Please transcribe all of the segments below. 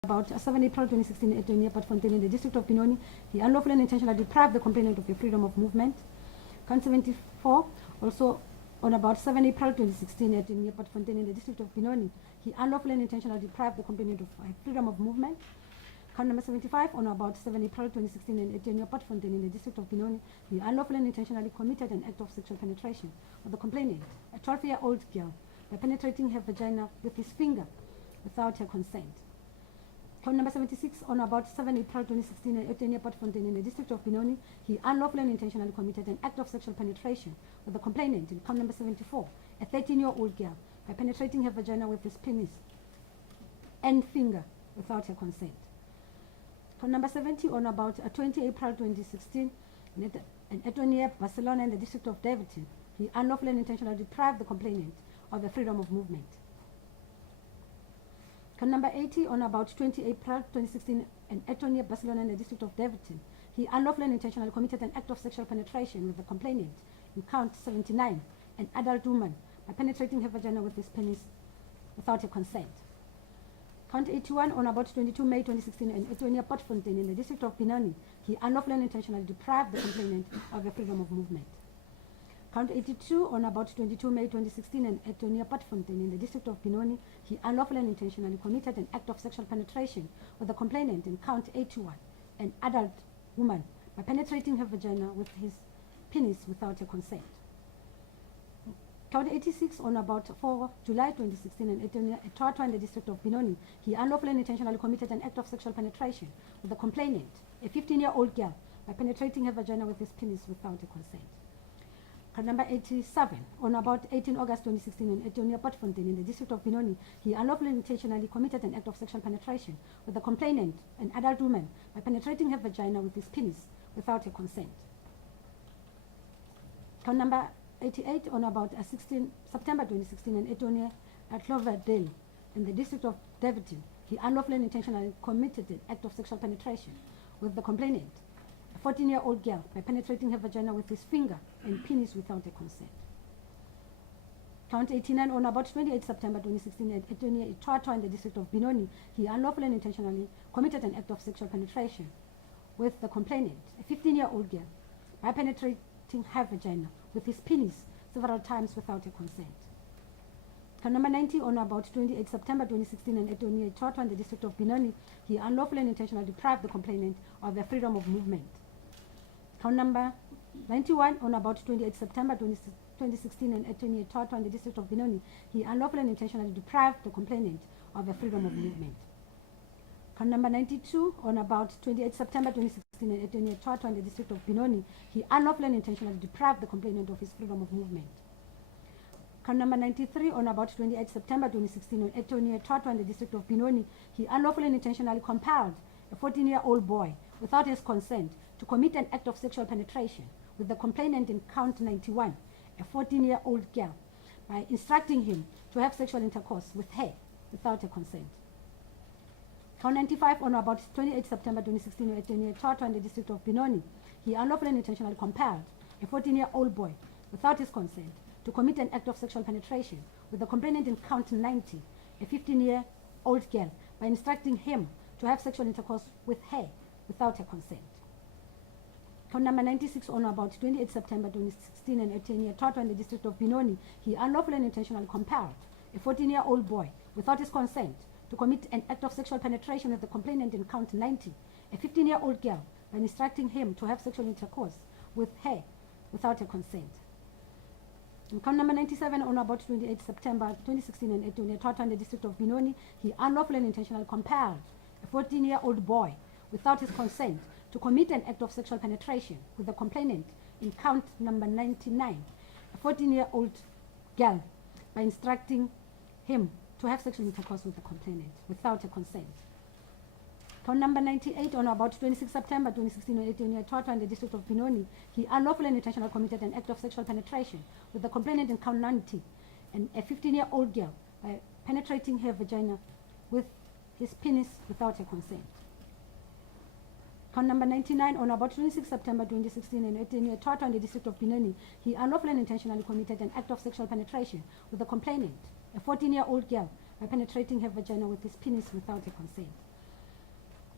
about 7 April 2016 at near Fontaine in the district of Benoni, he unlawfully and intentionally deprived the complainant of the freedom of movement. Count 74, also on about 7 April 2016 at near Fontaine in the district of Benoni, he unlawfully and intentionally deprived the complainant of freedom of movement. Count number 75, on about 7 April 2016 at near Fontaine in the district of Benoni, he unlawfully and intentionally committed an act of sexual penetration of the complainant, a 12-year-old girl, by penetrating her vagina with his finger without her consent. Count number 76, on about 7 April 2016 at Etenia Fontaine in the district of Benoni, he unlawfully and intentionally committed an act of sexual penetration with the complainant in count number 74, a 13-year-old girl, by penetrating her vagina with his penis and finger without her consent. Count number 70, on about 20 April 2016 in Etenia, Barcelona in the district of Davidson, he unlawfully and intentionally deprived the complainant of the freedom of movement. Count number 80, on about 20 April 2016 in Etonia, Barcelona in the district of Davidson, he unlawfully and intentionally committed an act of sexual penetration with the complainant in count 79, an adult woman, by penetrating her vagina with his penis without her consent. Count 81, on about 22 May 2016 in Etonia, Fontaine in the district of Benoni, he unlawfully and intentionally deprived the complainant of the freedom of movement. Count 82, on about 22 May 2016 in Etonia, Fontaine in the district of Benoni, he unlawfully and intentionally committed an act of sexual penetration with the complainant in count 81, an adult woman, by penetrating her vagina with his penis without her consent. Count 86, on about 4 July 2016 in Etonia, in the district of Benoni, he unlawfully and intentionally committed an act of sexual penetration with the complainant, a 15-year-old girl, by penetrating her vagina with his penis without her consent. Count number 87, on about 18 August 2016 in Etonia, Fontaine in the district of Benoni, he unlawfully and intentionally committed an act of sexual penetration with the complainant, an adult woman, by penetrating her vagina with his penis without her consent. Count number 88, on about 16 September 2016 in Etonia at Cloverdale in the district of Davidson, he unlawfully and intentionally committed an act of sexual penetration with the complainant, a 14-year-old girl, by penetrating her vagina with his finger and penis without her consent. Count 89, on about 28 September 2016 at Etonia in the district of Benoni, he unlawfully and intentionally committed an act of sexual penetration with the complainant, a 15-year-old girl, by penetrating her vagina with his penis several times without her consent. Count number 90, on about 28 September 2016 in Etonia in the district of Benoni, he unlawfully and intentionally deprived the complainant of their freedom of movement. Count number 91, on about 28 September 2016 in Etonia in the district of Benoni, he unlawfully and intentionally deprived the complainant of their freedom of movement. Count number 92, on about 28 September 2016 in Etonia in the district of Benoni, he unlawfully and intentionally deprived the complainant of his freedom of movement. Count number 93, on about 28 September 2016 in Etonia in the district of Benoni, he unlawfully and intentionally compelled a 14-year-old boy without his consent to commit an act of sexual penetration with the complainant in count 91, a 14-year-old girl, by instructing him to have sexual intercourse with her without her consent. Count 95, on about 28 September 2016 in Etonia in the district of Benoni, he unlawfully and intentionally compelled a 14-year-old boy without his consent to commit an act of sexual penetration with the complainant in count 90, a 15-year-old girl, by instructing him to have sexual intercourse with her without her consent. Count number 96, on about 28 September 2016 in Etonia in the district of Benoni, he unlawfully and intentionally compelled a 14-year-old boy without his consent to commit an act of sexual penetration with the complainant in count 90, a 15-year-old girl, by instructing him to have sexual intercourse with her without her consent. In count number 97, on about 28 September 2016 in Etonia in the district of Benoni, he unlawfully and intentionally compelled a 14-year-old boy without his consent to commit an act of sexual penetration with the complainant in count number 99, a 14-year-old girl, by instructing him to have sexual intercourse with the complainant without her consent. Count number 98, on about 26 September 2016 in Etonia in the district of Benoni, he unlawfully and intentionally committed an act of sexual penetration with the complainant in count 90, and a 15-year-old girl, by penetrating her vagina with his penis without her consent. Count number 99, on about 26 September 2016 in Etonia in the district of Benoni, he unlawfully and intentionally committed an act of sexual penetration with the complainant, a 14-year-old girl, by penetrating her vagina with his penis without her consent.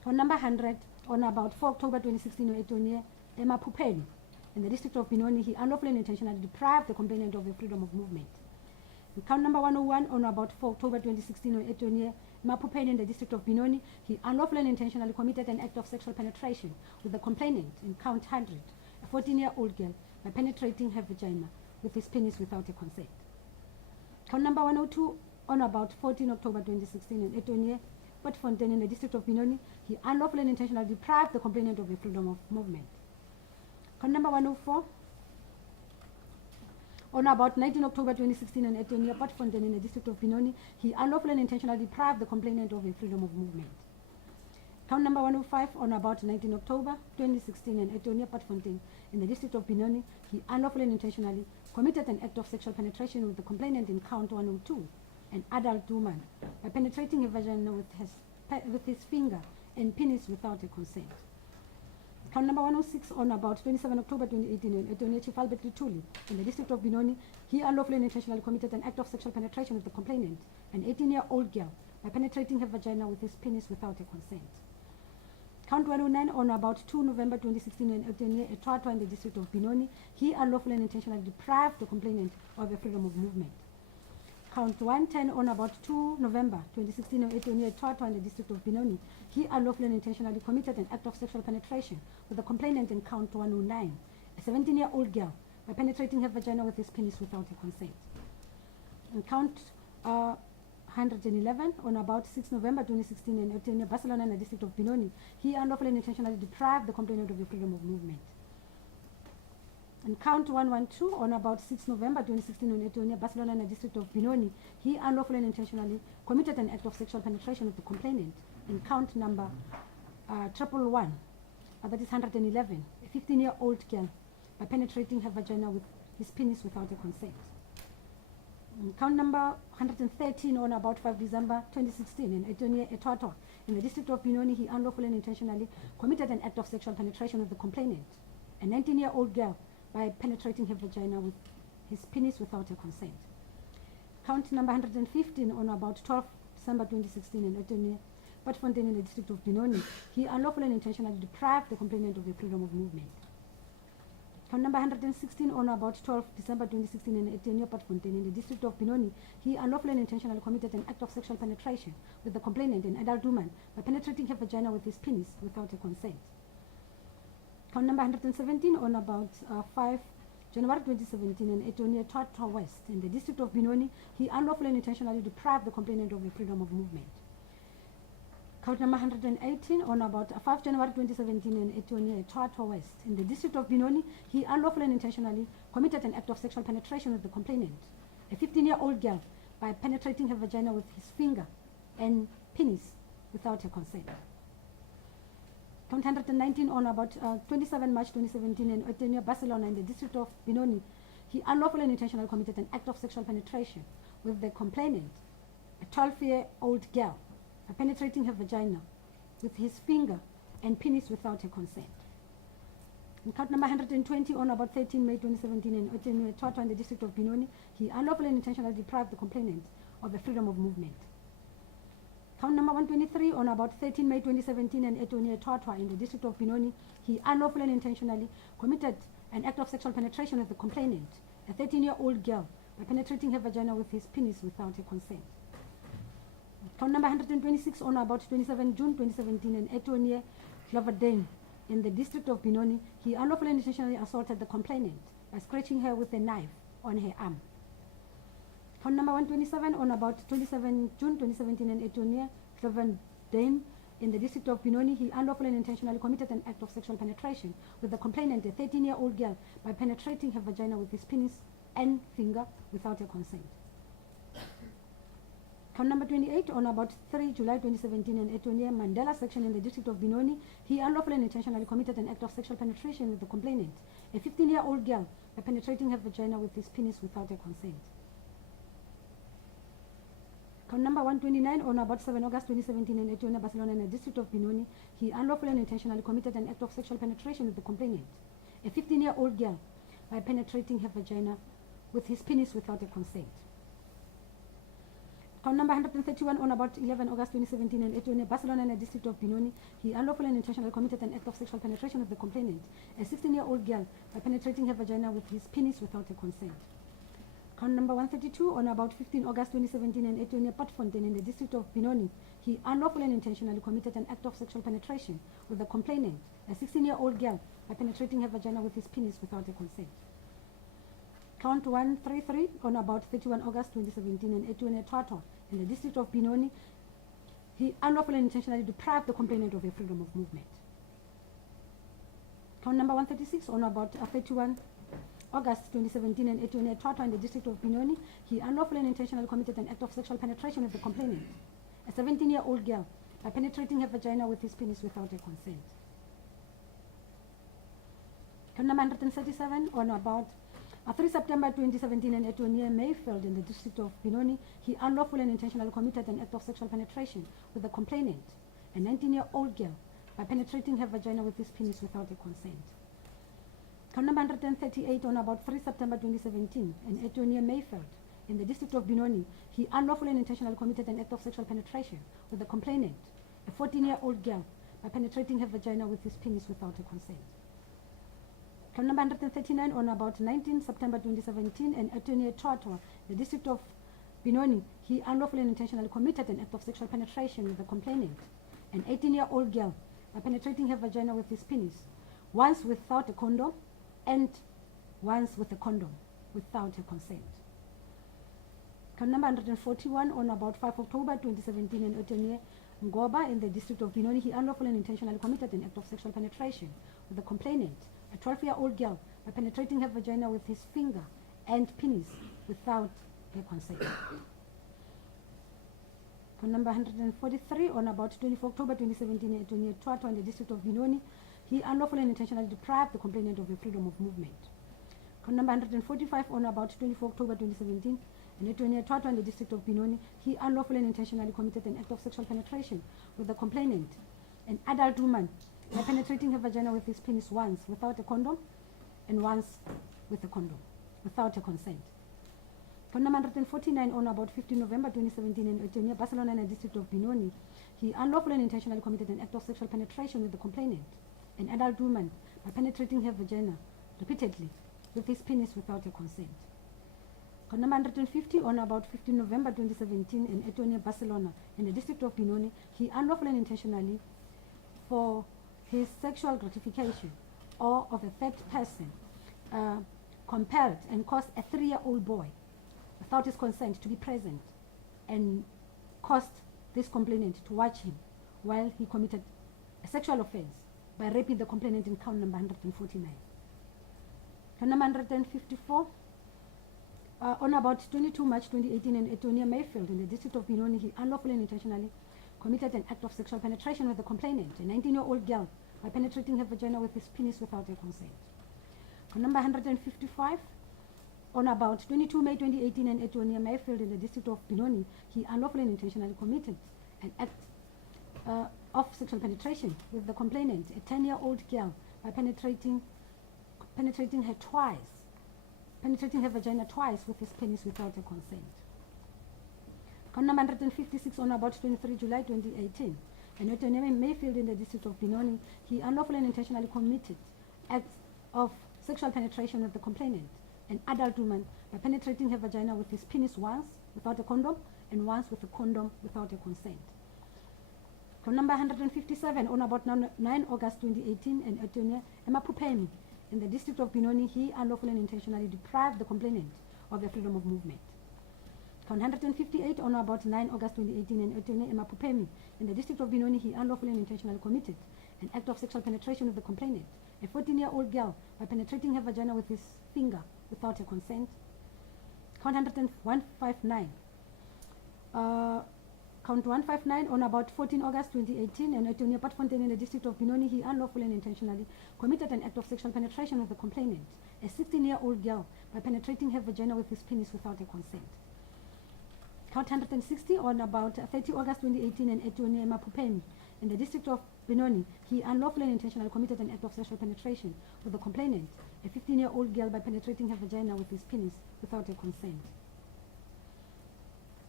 Count number 100, on about 4 October 2016, Etonie Emapupeni, in the district of Benoni, he unlawfully and intentionally deprived the complainant of the freedom of movement. In count number 101, on about 4 October 2016, Etonie Emapupeni, in the district of Benoni, he unlawfully and intentionally committed an act of sexual penetration with the complainant in count 100, a 14-year-old girl, by penetrating her vagina with his penis without her consent. Count number 102, on about 14 October 2016, in Etonie Potfontein, in the district of Benoni, he unlawfully and intentionally deprived the complainant of the freedom of movement. Count number 104, on about 19 October 2016, in Etonie Potfontein, in the district of Benoni, he unlawfully and intentionally deprived the complainant of the freedom of movement. Count number 105, on about 19 October 2016, in Etonie Potfontein, in the district of Benoni, he unlawfully and intentionally committed an act of sexual penetration with the complainant in count 102, an adult woman, by penetrating her vagina with his finger and penis without her consent. Count number 106, on about 27 October 2018, in Etonie Chifalbet Lituli, in the district of Benoni, he unlawfully and intentionally committed an act of sexual penetration with the complainant, an 18-year-old girl, by penetrating her vagina with his penis without her consent. Count 109, on about 2 November 2016, in Etonie Etwatwa, in the district of Benoni, he unlawfully and intentionally deprived the complainant of the freedom of movement. Count 110, on about 2 November 2016, in Etonie Etwatwa, in the district of Benoni, he unlawfully and intentionally committed an act of sexual penetration with the complainant in count 109, a 17-year-old girl, by penetrating her vagina with his penis without her consent. And count 111, on about 6 November 2016, in Etonie Barcelona, in the district of Benoni, he unlawfully and intentionally deprived the complainant of the freedom of movement. And count 112, on about 6 November 2016, in Etonie Barcelona, in the district of Benoni, he unlawfully and intentionally committed an act of sexual penetration with the complainant in count number 111, that is 111, a 15-year-old girl, by penetrating her vagina with his penis without her consent. And count number 113, on about 5 December 2016, in Etonie Etwatwa, in the district of Benoni, he unlawfully and intentionally committed an act of sexual penetration with the complainant, a 19-year-old girl, by penetrating her vagina with his penis without her consent. Count number 115, on about 12 December 2016, in Etonie Potfontein, in the district of Benoni, he unlawfully and intentionally deprived the complainant of the freedom of movement. Count number 116, on about 12 December 2016, in Etonie Potfontein, in the district of Benoni, he unlawfully and intentionally committed an act of sexual penetration with the complainant, an adult woman, by penetrating her vagina with his penis without her consent. Count number 117, on about 5 January 2017, in Etonie Etwatwa West, in the district of Benoni, he unlawfully and intentionally deprived the complainant of the freedom of movement. Count number 118, on about 5 January 2017, in Etonie Etwatwa West, in the district of Benoni, he unlawfully and intentionally committed an act of sexual penetration with the complainant, a 15-year-old girl, by penetrating her vagina with his finger and penis without her consent. Count 119, on about 27 March 2017, in Etonie Barcelona, in the district of Benoni, he unlawfully and intentionally committed an act of sexual penetration with the complainant, a 12-year-old girl, by penetrating her vagina with his finger and penis without her consent. In count number 120, on about 13 May 2017, in Etonie Etwatwa, in the district of Benoni, he unlawfully and intentionally deprived the complainant of the freedom of movement. Count number 123, on about 13 May 2017, in Etonie Etwatwa, in the district of Benoni, he unlawfully and intentionally committed an act of sexual penetration with the complainant, a 13-year-old girl, by penetrating her vagina with his penis without her consent. Count number 126, on about 27 June 2017, in Etonie Cloverdale, in the district of Benoni, he unlawfully and intentionally assaulted the complainant by scratching her with a knife on her arm. Count number 127, on about 27 June 2017, in Etonie Cloverdale, in the district of Benoni, he unlawfully and intentionally committed an act of sexual penetration with the complainant, a 13-year-old girl, by penetrating her vagina with his penis and finger without her consent. Count number 28, on about 3 July 2017, in Etonie Mandela section, in the district of Benoni, he unlawfully and intentionally committed an act of sexual penetration with the complainant, a 15-year-old girl, by penetrating her vagina with his penis without her consent. Count number 129, on about 7 August 2017, in Etonie Barcelona, in the district of Benoni, he unlawfully and intentionally committed an act of sexual penetration with the complainant, a 15-year-old girl, by penetrating her vagina with his penis without her consent. Count number 131 on about 11 August 2017 and Etonia, Barcelona and the district of Benoni. He unlawfully and intentionally committed an act of sexual penetration with the complainant, a 16-year-old girl, by penetrating her vagina with his penis without her consent. Count number 132 on about 15 August 2017 and Etonia, Patfontein in the district of Benoni. He unlawfully and intentionally committed an act of sexual penetration with the complainant, a 16-year-old girl, by penetrating her vagina with his penis without her consent. Count 133 on about 31 August 2017 and Etonia, Twato in the district of Benoni. He unlawfully and intentionally deprived the complainant of her freedom of movement. Count number 136 on about 31 August 2017 and Etonia, Twato in the district of Benoni. He unlawfully and intentionally committed an act of sexual penetration with the complainant, a 17-year-old girl, by penetrating her vagina with his penis without her consent. Count number 137 on about 3 September 2017 in Etonia, Mayfield in the district of Benoni. He unlawfully and intentionally committed an act of sexual penetration with the complainant, a 19-year-old girl, by penetrating her vagina with his penis without her consent. Count number 138 on about 3 September 2017 in Etonia, Mayfield in the district of Benoni. He unlawfully and intentionally committed an act of sexual penetration with the complainant, a 14-year-old girl, by penetrating her vagina with his penis without her consent. Count number 139 on about 19 September 2017 in Etonia, Twato, the district of Benoni. He unlawfully and intentionally committed an act of sexual penetration with the complainant, an 18-year-old girl, by penetrating her vagina with his penis, once without a condom and once with a condom without her consent. Count number 141 on about 5 October 2017 in Etonia, Ngoba in the district of Benoni. He unlawfully and intentionally committed an act of sexual penetration with the complainant, a 12-year-old girl, by penetrating her vagina with his finger and penis without her consent. Count number 143 on about 24 October 2017 in Etonia, Twato in the district of Benoni. He unlawfully and intentionally deprived the complainant of her freedom of movement. Count number 145 on about 24 October 2017 in Etonia, Twato in the district of Benoni. He unlawfully and intentionally committed an act of sexual penetration with the complainant, an adult woman, by penetrating her vagina with his penis once without a condom and once with a condom without her consent. Count number 149 on about 15 November 2017 in Etonia, Barcelona in the district of Benoni. He unlawfully and intentionally committed an act of sexual penetration with the complainant, an adult woman, by penetrating her vagina repeatedly with his penis without her consent. Count number 150 on about 15 November 2017 in Etonia, Barcelona in the district of Benoni. He unlawfully and intentionally, for his sexual gratification or of a third person, compelled and caused a 3-year-old boy without his consent to be present and caused this complainant to watch him while he committed a sexual offense by raping the complainant in count number 149. Count number 154 on about 22 March 2018 in Etonia, Mayfield in the district of Benoni. He unlawfully and intentionally committed an act of sexual penetration with the complainant, a 19-year-old girl, by penetrating her vagina with his penis without her consent. Number 155, on about 22 May 2018 in Etonia, Mayfield in the district of Benoni, he unlawfully and intentionally committed an act of sexual penetration with the complainant, a 10-year-old girl, by penetrating her vagina twice with his penis without her consent. Count number 156 on about 23 July 2018. In Etonia, Mayfield in the district of Benoni, he unlawfully and intentionally committed acts of sexual penetration with the complainant, an adult woman, by penetrating her vagina with his penis once without a condom and once with a condom without her consent. Count number 157 on about 9 August 2018 in Etonia, Emapupeni in the district of Benoni, he unlawfully and intentionally deprived the complainant of their freedom of movement. Count 158 on about 9 August 2018 in Etonia, Emapupemi in the district of Benoni, he unlawfully and intentionally committed an act of sexual penetration with the complainant, a 14-year-old girl, by penetrating her vagina with his finger without her consent. Count 159. Count 159 on about 14 August 2018 in Etonia, Patfontein in the district of Benoni, he unlawfully and intentionally committed an act of sexual penetration with the complainant, a 16-year-old girl, by penetrating her vagina with his penis without her consent. Count 160 on about 30 August 2018 in Etonia, Mapupemi in the district of Benoni, he unlawfully and intentionally committed an act of sexual penetration with the complainant, a 15-year-old girl, by penetrating her vagina with his penis without her consent.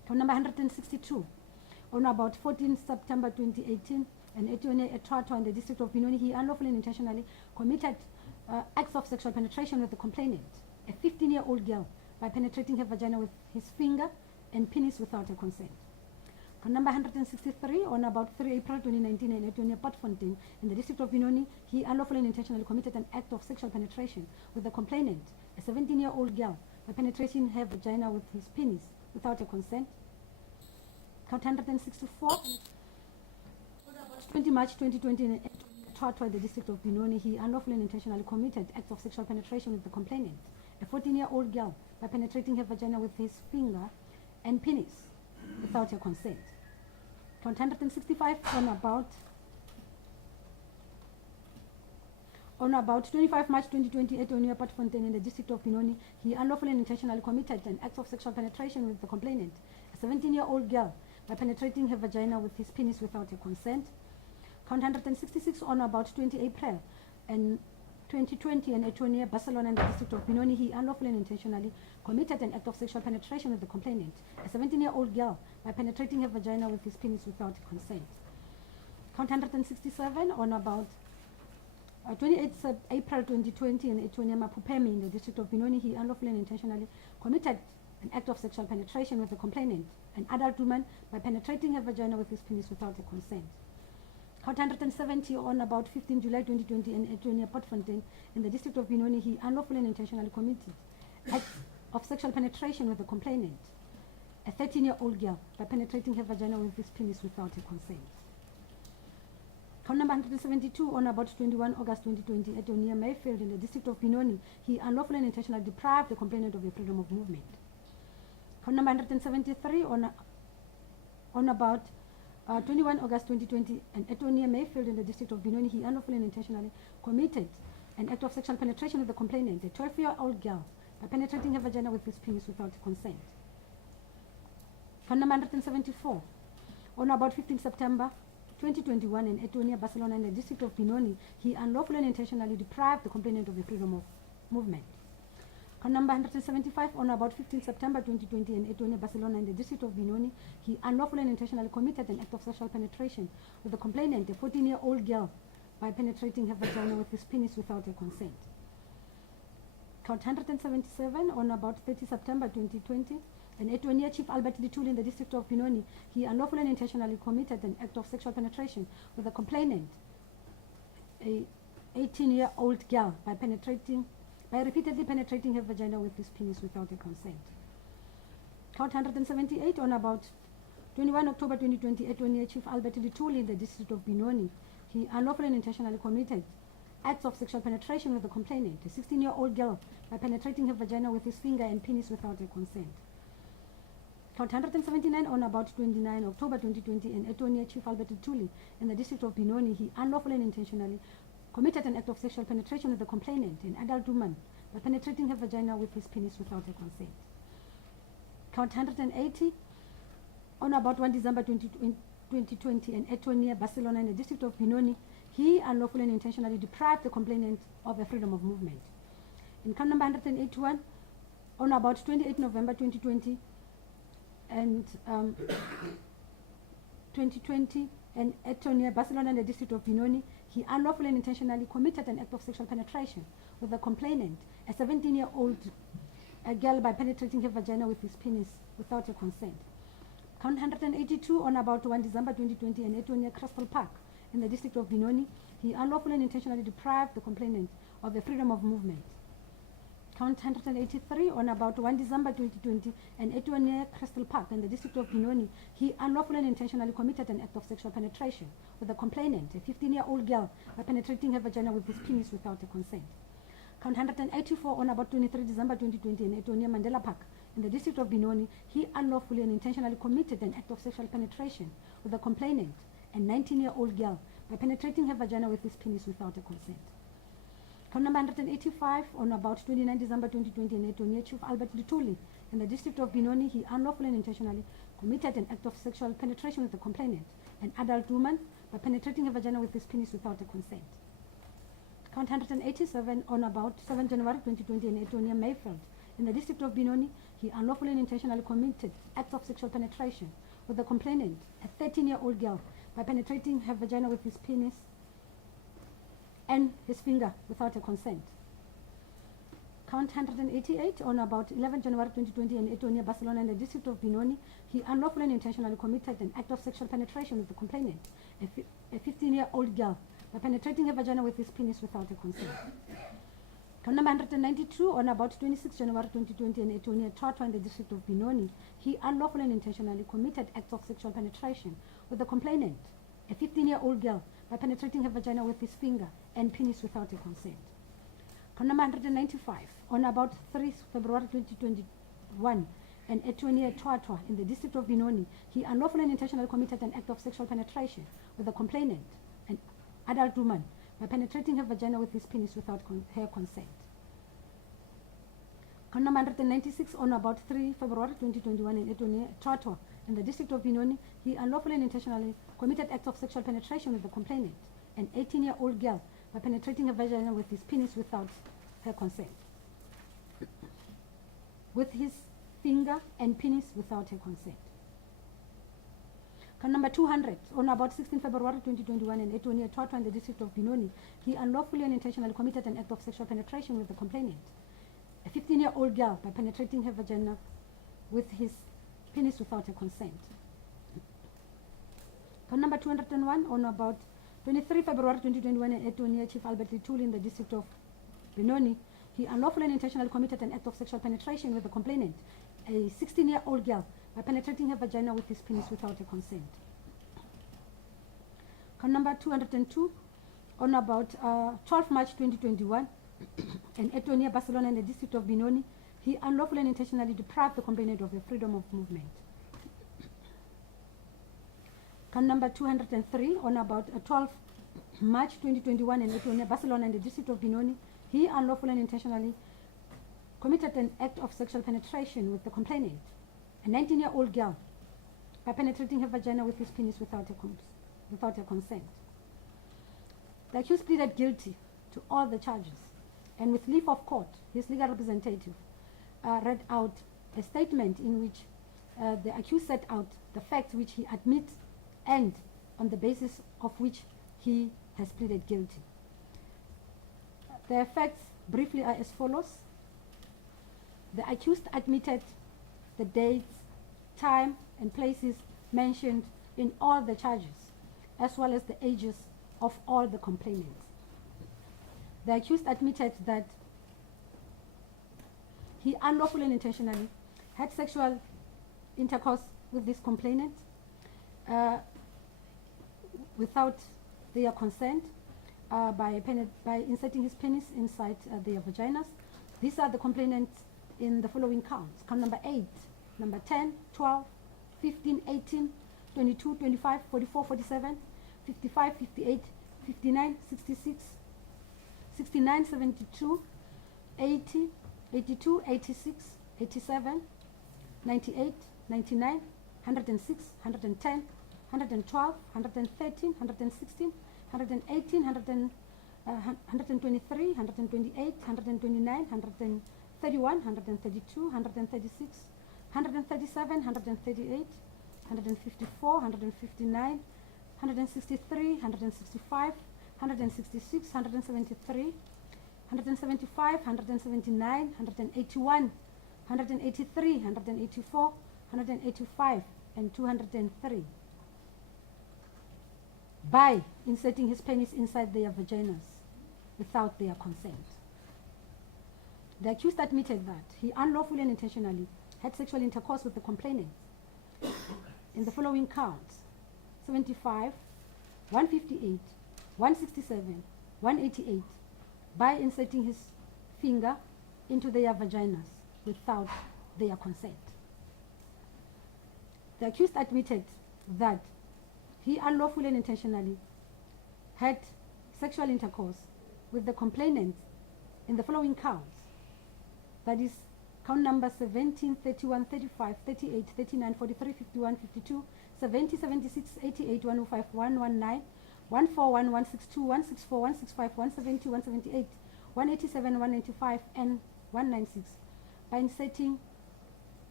Count number 162. On about 14 September 2018, an Etone Etwato in the district of Benoni, he unlawfully and intentionally committed acts of sexual penetration with the complainant, a 15-year-old girl, by penetrating her vagina with his finger and penis without her consent. Count number 163, on about 3 April 2019, in Etone Potfontein, in the district of Benoni, he unlawfully and intentionally committed an act of sexual penetration with the complainant, a 17-year-old girl, by penetrating her vagina with his penis without her consent. Count 164. On about 20 March 2020, in Etwato, the district of Benoni, he unlawfully and intentionally committed acts of sexual penetration with the complainant, a 14-year-old girl, by penetrating her vagina with his finger and penis without her consent. Count 165. On about 25 March 2020, at Onia Patfontein in the district of Benoni, he unlawfully and intentionally committed an act of sexual penetration with the complainant, a 17-year-old girl, by penetrating her vagina with his penis without her consent. Count 166. On about 20 April and 2020, in Etonia, Barcelona, in the district of Benoni, he unlawfully and intentionally committed an act of sexual penetration with the complainant, a 17-year-old girl, by penetrating her vagina with his penis without consent. Count 167. On about 28 April 2020, in Etonia Mapupemi, in the district of Benoni, he unlawfully and intentionally committed an act of sexual penetration with the complainant, an adult woman, by penetrating her vagina with his penis without her consent. Count 170. On about 15 July 2020, in Etonia Potfontein, in the district of Benoni, he unlawfully and intentionally committed acts of sexual penetration with the complainant, a 13-year-old girl, by penetrating her vagina with his penis without her consent. Count number 172. On about 21 August 2020, at Etonia Mayfield, in the district of Benoni, he unlawfully and intentionally deprived the complainant of her freedom of movement. Count number 173. On about 21 August 2020, and Etonia Mayfield, in the district of Benoni, he unlawfully and intentionally committed an act of sexual penetration with the complainant, a 12-year-old girl, by penetrating her vagina with his penis without consent. Count number 174. On about 15 September 2021, in Etonia, Barcelona, in the district of Benoni, he unlawfully and intentionally deprived the complainant of the freedom of movement. Count number 175. On about 15 September 2020, in Etonia, Barcelona, in the district of Benoni, he unlawfully and intentionally committed an act of sexual penetration with the complainant, a 14-year-old girl, by penetrating her vagina with his penis without her consent. Count 177. On about 30 September 2020, in Etonia, Chief Albert Litul, in the district of Benoni, he unlawfully and intentionally committed an act of sexual penetration with the complainant, a 18-year-old girl, by repeatedly penetrating her vagina with his penis without her consent. Count 178. On about 21 October 2020, Etonia, Chief Albert Litul, in the district of Benoni, he unlawfully and intentionally committed acts of sexual penetration with the complainant, a 16-year-old girl, by penetrating her vagina with his finger and penis without her consent. Count 179. On about 29 October 2020, in Etonia, Chief Albert Litul, in the district of Benoni, he unlawfully and intentionally committed an act of sexual penetration with the complainant, an adult woman, by penetrating her vagina with his penis without her consent. Count 180. On about 1 December 2020, in Etonia, Barcelona, in the district of Benoni, he unlawfully and intentionally deprived the complainant of her freedom of movement. In count number 181, on about 28 November 2020, and 2020, and Etonia, Barcelona, in the district of Benoni, he unlawfully and intentionally committed an act of sexual penetration with the complainant, a 17-year-old girl, by penetrating her vagina with his penis without her consent. Count 182. On about 1 December 2020, in Etonia, Crystal Park, in the district of Benoni, he unlawfully and intentionally deprived the complainant of the freedom of movement. Count 183. On about 1 December 2020, in Etonia, Crystal Park, in the district of Benoni, he unlawfully and intentionally committed an act of sexual penetration with the complainant, a 15-year-old girl, by penetrating her vagina with his penis without her consent. Count 184. On about 23 December 2020, in Etonia, Mandela Park, in the district of Benoni, he unlawfully and intentionally committed an act of sexual penetration with the complainant, a 19-year-old girl, by penetrating her vagina with his penis without her consent. Count number 185. On about 29 December 2020, in Etonia, Chief Albert Litul, in the district of Benoni, he unlawfully and intentionally committed an act of sexual penetration with the complainant, an adult woman, by penetrating her vagina with his penis without her consent. Count 187. On about 7 January 2020, in Etonia, Mayfield, in the district of Benoni, he unlawfully and intentionally committed acts of sexual penetration with the complainant, a 13-year-old girl, by penetrating her vagina with his penis and his finger without her consent. Count 188, on about 11 January 2020 in Etonia, Barcelona, in the district of Benoni, he unlawfully and intentionally committed an act of sexual penetration with the complainant, a 15-year-old girl, by penetrating her vagina with his penis without her consent. Count number 192, on about 26 January 2020 in Etonia, Trotwa, in the district of Benoni, he unlawfully and intentionally committed acts of sexual penetration with the complainant, a 15-year-old girl, by penetrating her vagina with his finger and penis without her consent. Count number 195, on about 3 February 2021, in Etonia, Trotwa, in the district of Benoni, he unlawfully and intentionally committed an act of sexual penetration with the complainant, an adult woman, by penetrating her vagina with his penis without her consent. Count number 196, on about 3 February 2021 in Etonia, Trotwa, in the district of Benoni, he unlawfully and intentionally committed acts of sexual penetration with the complainant, an 18-year-old girl, by penetrating her vagina with his penis without her consent. With his finger and penis without her consent. Count number 200, on about 16 February 2021 in Etonia, Trotwa, in the district of Benoni, he unlawfully and intentionally committed an act of sexual penetration with the complainant, a 15-year-old girl, by penetrating her vagina with his penis without her consent. Count number 201, on about 23 February 2021 in Etonia, Chief Albert Lituli, in the district of Benoni, he unlawfully and intentionally committed an act of sexual penetration with the complainant, a 16-year-old girl, by penetrating her vagina with his penis without her consent. Count number 202, on about 12 March 2021, in Etonia, Barcelona, in the district of Benoni, he unlawfully and intentionally deprived the complainant of her freedom of movement. Count number 203, on about 12 March 2021 in Etonia, Barcelona, in the district of Benoni, he unlawfully and intentionally committed an act of sexual penetration with the complainant, a 19-year-old girl, by penetrating her vagina with his penis without her consent. The accused pleaded guilty to all the charges, and with leave of court, his legal representative read out a statement in which the accused set out the facts which he admits and on the basis of which he has pleaded guilty. The facts briefly are as follows. The accused admitted the dates, time, and places mentioned in all the charges, as well as the ages of all the complainants. The accused admitted that he unlawfully and intentionally had sexual intercourse with this complainant without their consent, by inserting his penis inside their vaginas. These are the complainants in the following counts. Count number 8, number 10, 12, 15, 18, 22, 25, 44, 47, 55, 58, 59, 66, 69, 72, 80, 82, 86, 87, 98, 99, 106, 110, 112, 113, 116, 118, 123, 128, 129, 131, 132, 136, 137, 138, 154, 159, 163, 165, 166, 173, 175, 179, 181, 183, 184, 185, and 203. By inserting his penis inside their vaginas without their consent. The accused admitted that he unlawfully and intentionally had sexual intercourse with the complainant in the following counts: 75, 158, 167, 188, by inserting his finger into their vaginas without their consent. The accused admitted that he unlawfully and intentionally had sexual intercourse with the complainant in the following counts. That is, count number 17, 31, 35, 38, 39, 43, 51, 52, 70, 76, 88, 105, 119, 141, 162, 164, 165, 170, 178, 187, 195, and 196, by inserting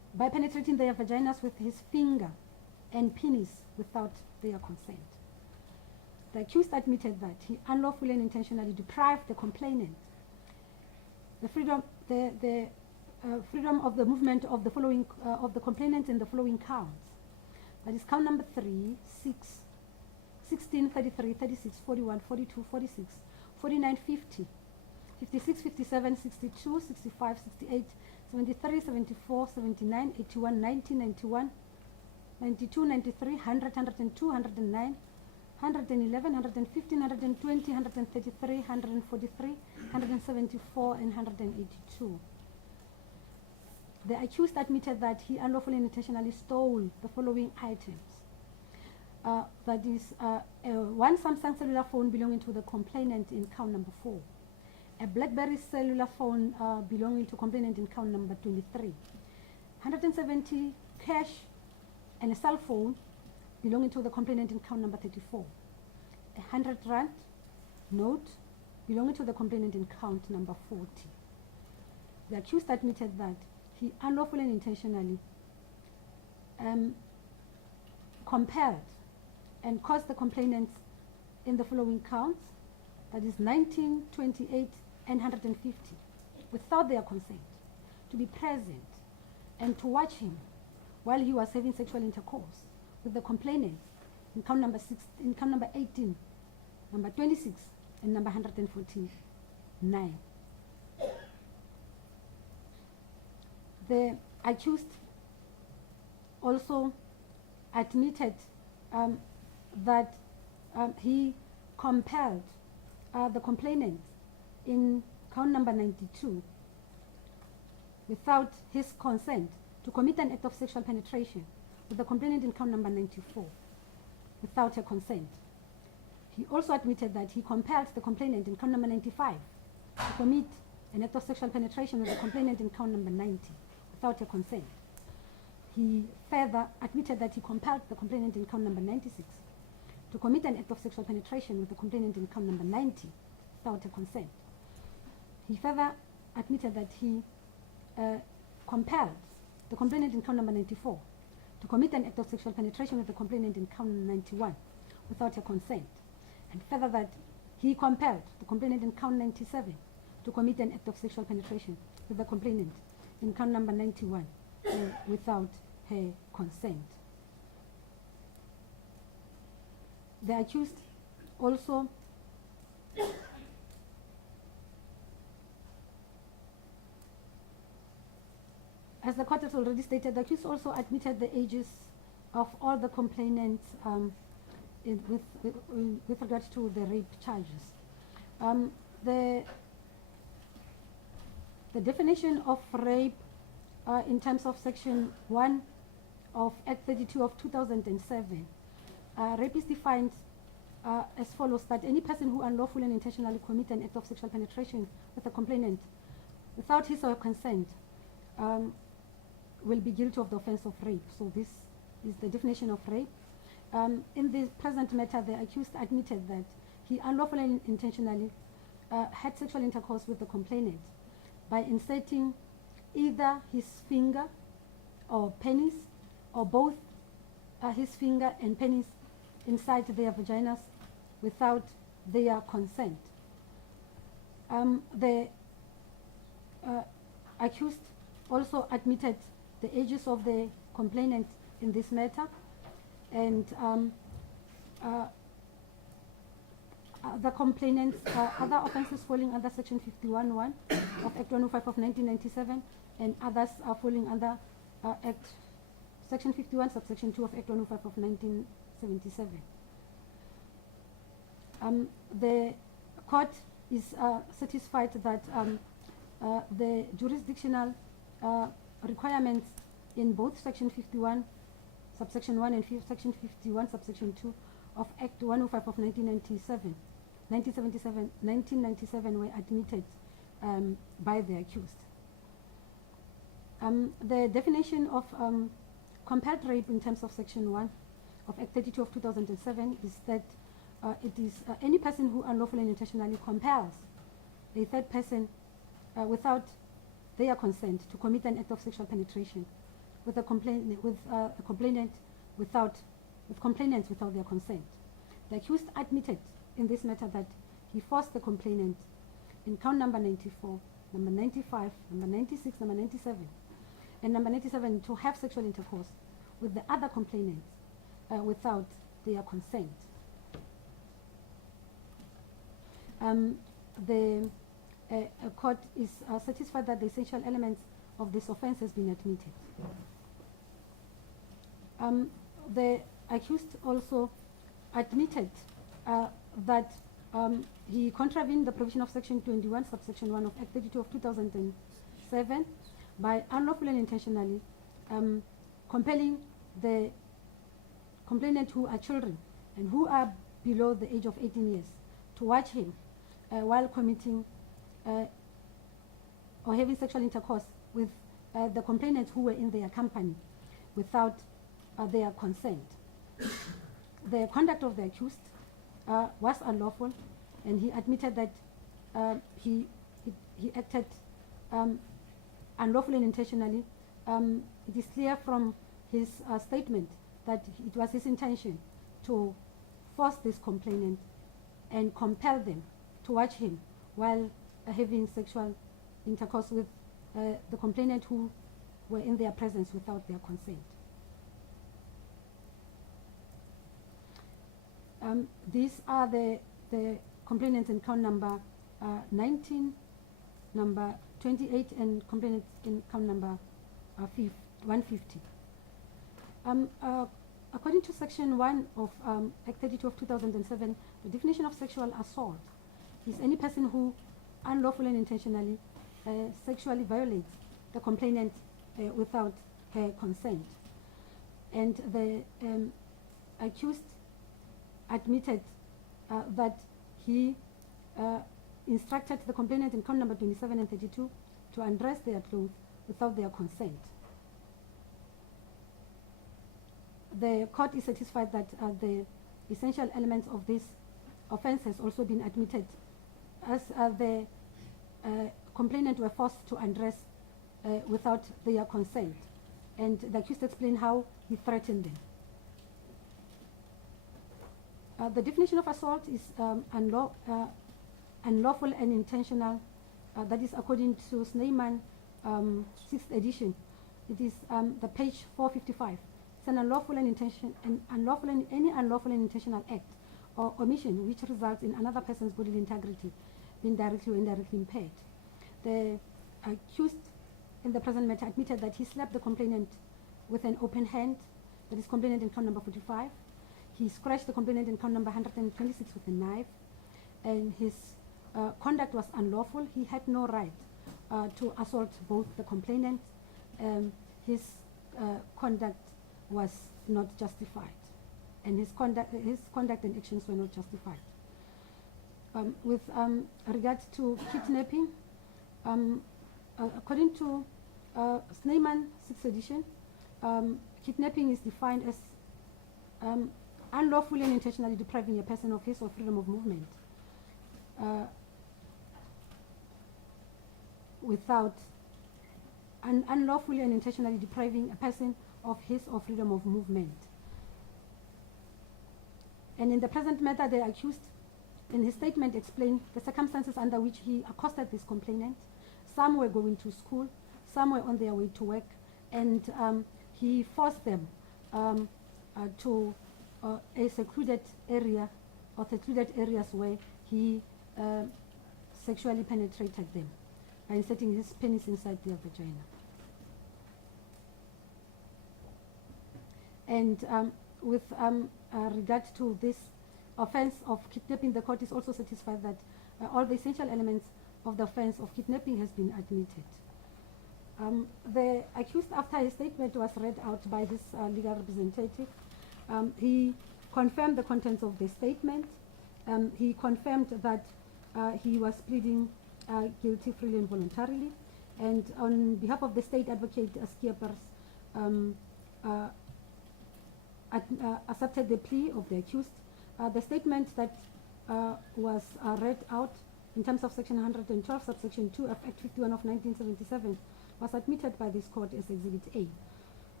by penetrating their vaginas with his finger and penis without their consent. The accused admitted that he unlawfully and intentionally deprived the complainant the freedom of the movement of the following of the complainant in the following counts. That is count number 3, 6, 16, 33, 36, 41, 42, 46, 49, 50, 56, 57, 62, 65, 68, 73, 74, 79, 81, 90, 91, 92, 93, 100, 102, 109, 111, 115, 120, 133, 143, 174, and 182. The accused admitted that he unlawfully and intentionally stole the following items. That is one Samsung cellular phone belonging to the complainant in count number 4, a BlackBerry cellular phone belonging to complainant in count number 23, 170 cash and a cell phone belonging to the complainant in count number 34, a 100 rand note belonging to the complainant in count number 40. The accused admitted that he unlawfully and intentionally compelled and caused the complainants in the following counts, that is 19, 28, and 150, without their consent, to be present and to watch him while he was having sexual intercourse with the complainants in count number 6, in count number 18, number 26, and number 149. The accused also admitted that he compelled the complainant in count number 92 without his consent to commit an act of sexual penetration with the complainant in count number 94 without her consent. He also admitted that he compelled the complainant in count number 95 to commit an act of sexual penetration with the complainant in count number 90 without her consent. He further admitted that he compelled the complainant in count number 96 to commit an act of sexual penetration with the complainant in count number 90 without her consent. He further admitted that he compelled the complainant in count number 94 to commit an act of sexual penetration with the complainant in count 91 without her consent, and further that he compelled the complainant in count 97 to commit an act of sexual penetration with the complainant in count number 91 without her consent. The accused also as the court has already stated, the accused also admitted the ages of all the complainants with regard to the rape charges. The definition of rape in terms of section 1 of Act 32 of 2007, rape is defined as follows: that any person who unlawfully and intentionally commit an act of sexual penetration with a complainant without his or her consent will be guilty of the offense of rape. So this is the definition of rape. In the present matter, the accused admitted that he unlawfully and intentionally had sexual intercourse with the complainant by inserting either his finger or penis or both his finger and penis inside their vaginas without their consent. The accused also admitted the ages of the complainant in this matter, and the complainant's other offences falling under section 51(1) of Act 105 of 1997, and others are falling under Act section 51 subsection 2 of Act 105 of 1977. The court is satisfied that the jurisdictional requirements in both section 51 subsection 1 and section 51 subsection 2 of Act 105 of 1997 were admitted by the accused. The definition of compelled rape in terms of section 1 of Act 32 of 2007 is that it is any person who unlawfully and intentionally compels a third person without their consent to commit an act of sexual penetration with a complainant complainants without their consent. The accused admitted in this matter that he forced the complainant in count number 94, number 95, number 96, number 97, and number 97 to have sexual intercourse with the other complainants without their consent. The court is satisfied that the essential elements of this offense has been admitted. The accused also admitted that he contravened the provision of section 21 subsection 1 of Act 32 of 2007 by unlawfully and intentionally compelling the complainant, who are children and who are below the age of 18 years, to watch him while committing or having sexual intercourse with the complainants who were in their company without their consent. The conduct of the accused was unlawful, and he admitted that he acted unlawfully and intentionally. It is clear from his statement that it was his intention to force this complainant and compel them to watch him while having sexual intercourse with the complainant who were in their presence without their consent. These are the complainants in count number 19, number 28, and complainants in count number 150. According to section 1 of Act 32 of 2007, the definition of sexual assault is any person who unlawfully and intentionally sexually violates the complainant without her consent. And the accused admitted that he instructed the complainant in count number 27 and 32 to undress their clothes without their consent. The court is satisfied that the essential elements of this offense has also been admitted, as the complainant were forced to undress without their consent, and the accused explained how he threatened them. The definition of assault is unlawful and intentional. That is according to Sneyman, 6th edition. It is the page 455. It's an unlawful and any unlawful and intentional act or omission which results in another person's bodily integrity being directly or indirectly impaired. The accused in the present matter admitted that he slapped the complainant with an open hand, that is complainant in count number 45. He scratched the complainant in count number 126 with a knife, and his conduct was unlawful. He had no right to assault both the complainant. His conduct was not justified, and his conduct and actions were not justified. With regard to kidnapping, according to Sneyman 6th edition, kidnapping is defined as unlawfully and intentionally depriving a person of his or freedom of movement unlawfully and intentionally depriving a person of his or freedom of movement. And in the present matter, the accused in his statement explained the circumstances under which he accosted this complainant. Some were going to school, some were on their way to work, and he forced them to a secluded area or secluded areas where he sexually penetrated them by inserting his penis inside their vagina. And with regard to this offense of kidnapping, the court is also satisfied that all the essential elements of the offense of kidnapping has been admitted. The accused, after his statement was read out by his legal representative, he confirmed the contents of the statement. He confirmed that he was pleading guilty freely and voluntarily, and on behalf of the state advocate Skiepers accepted the plea of the accused. The statement that was read out in terms of section 112 subsection 2 of Act 51 of 1977 was admitted by this court as Exhibit A.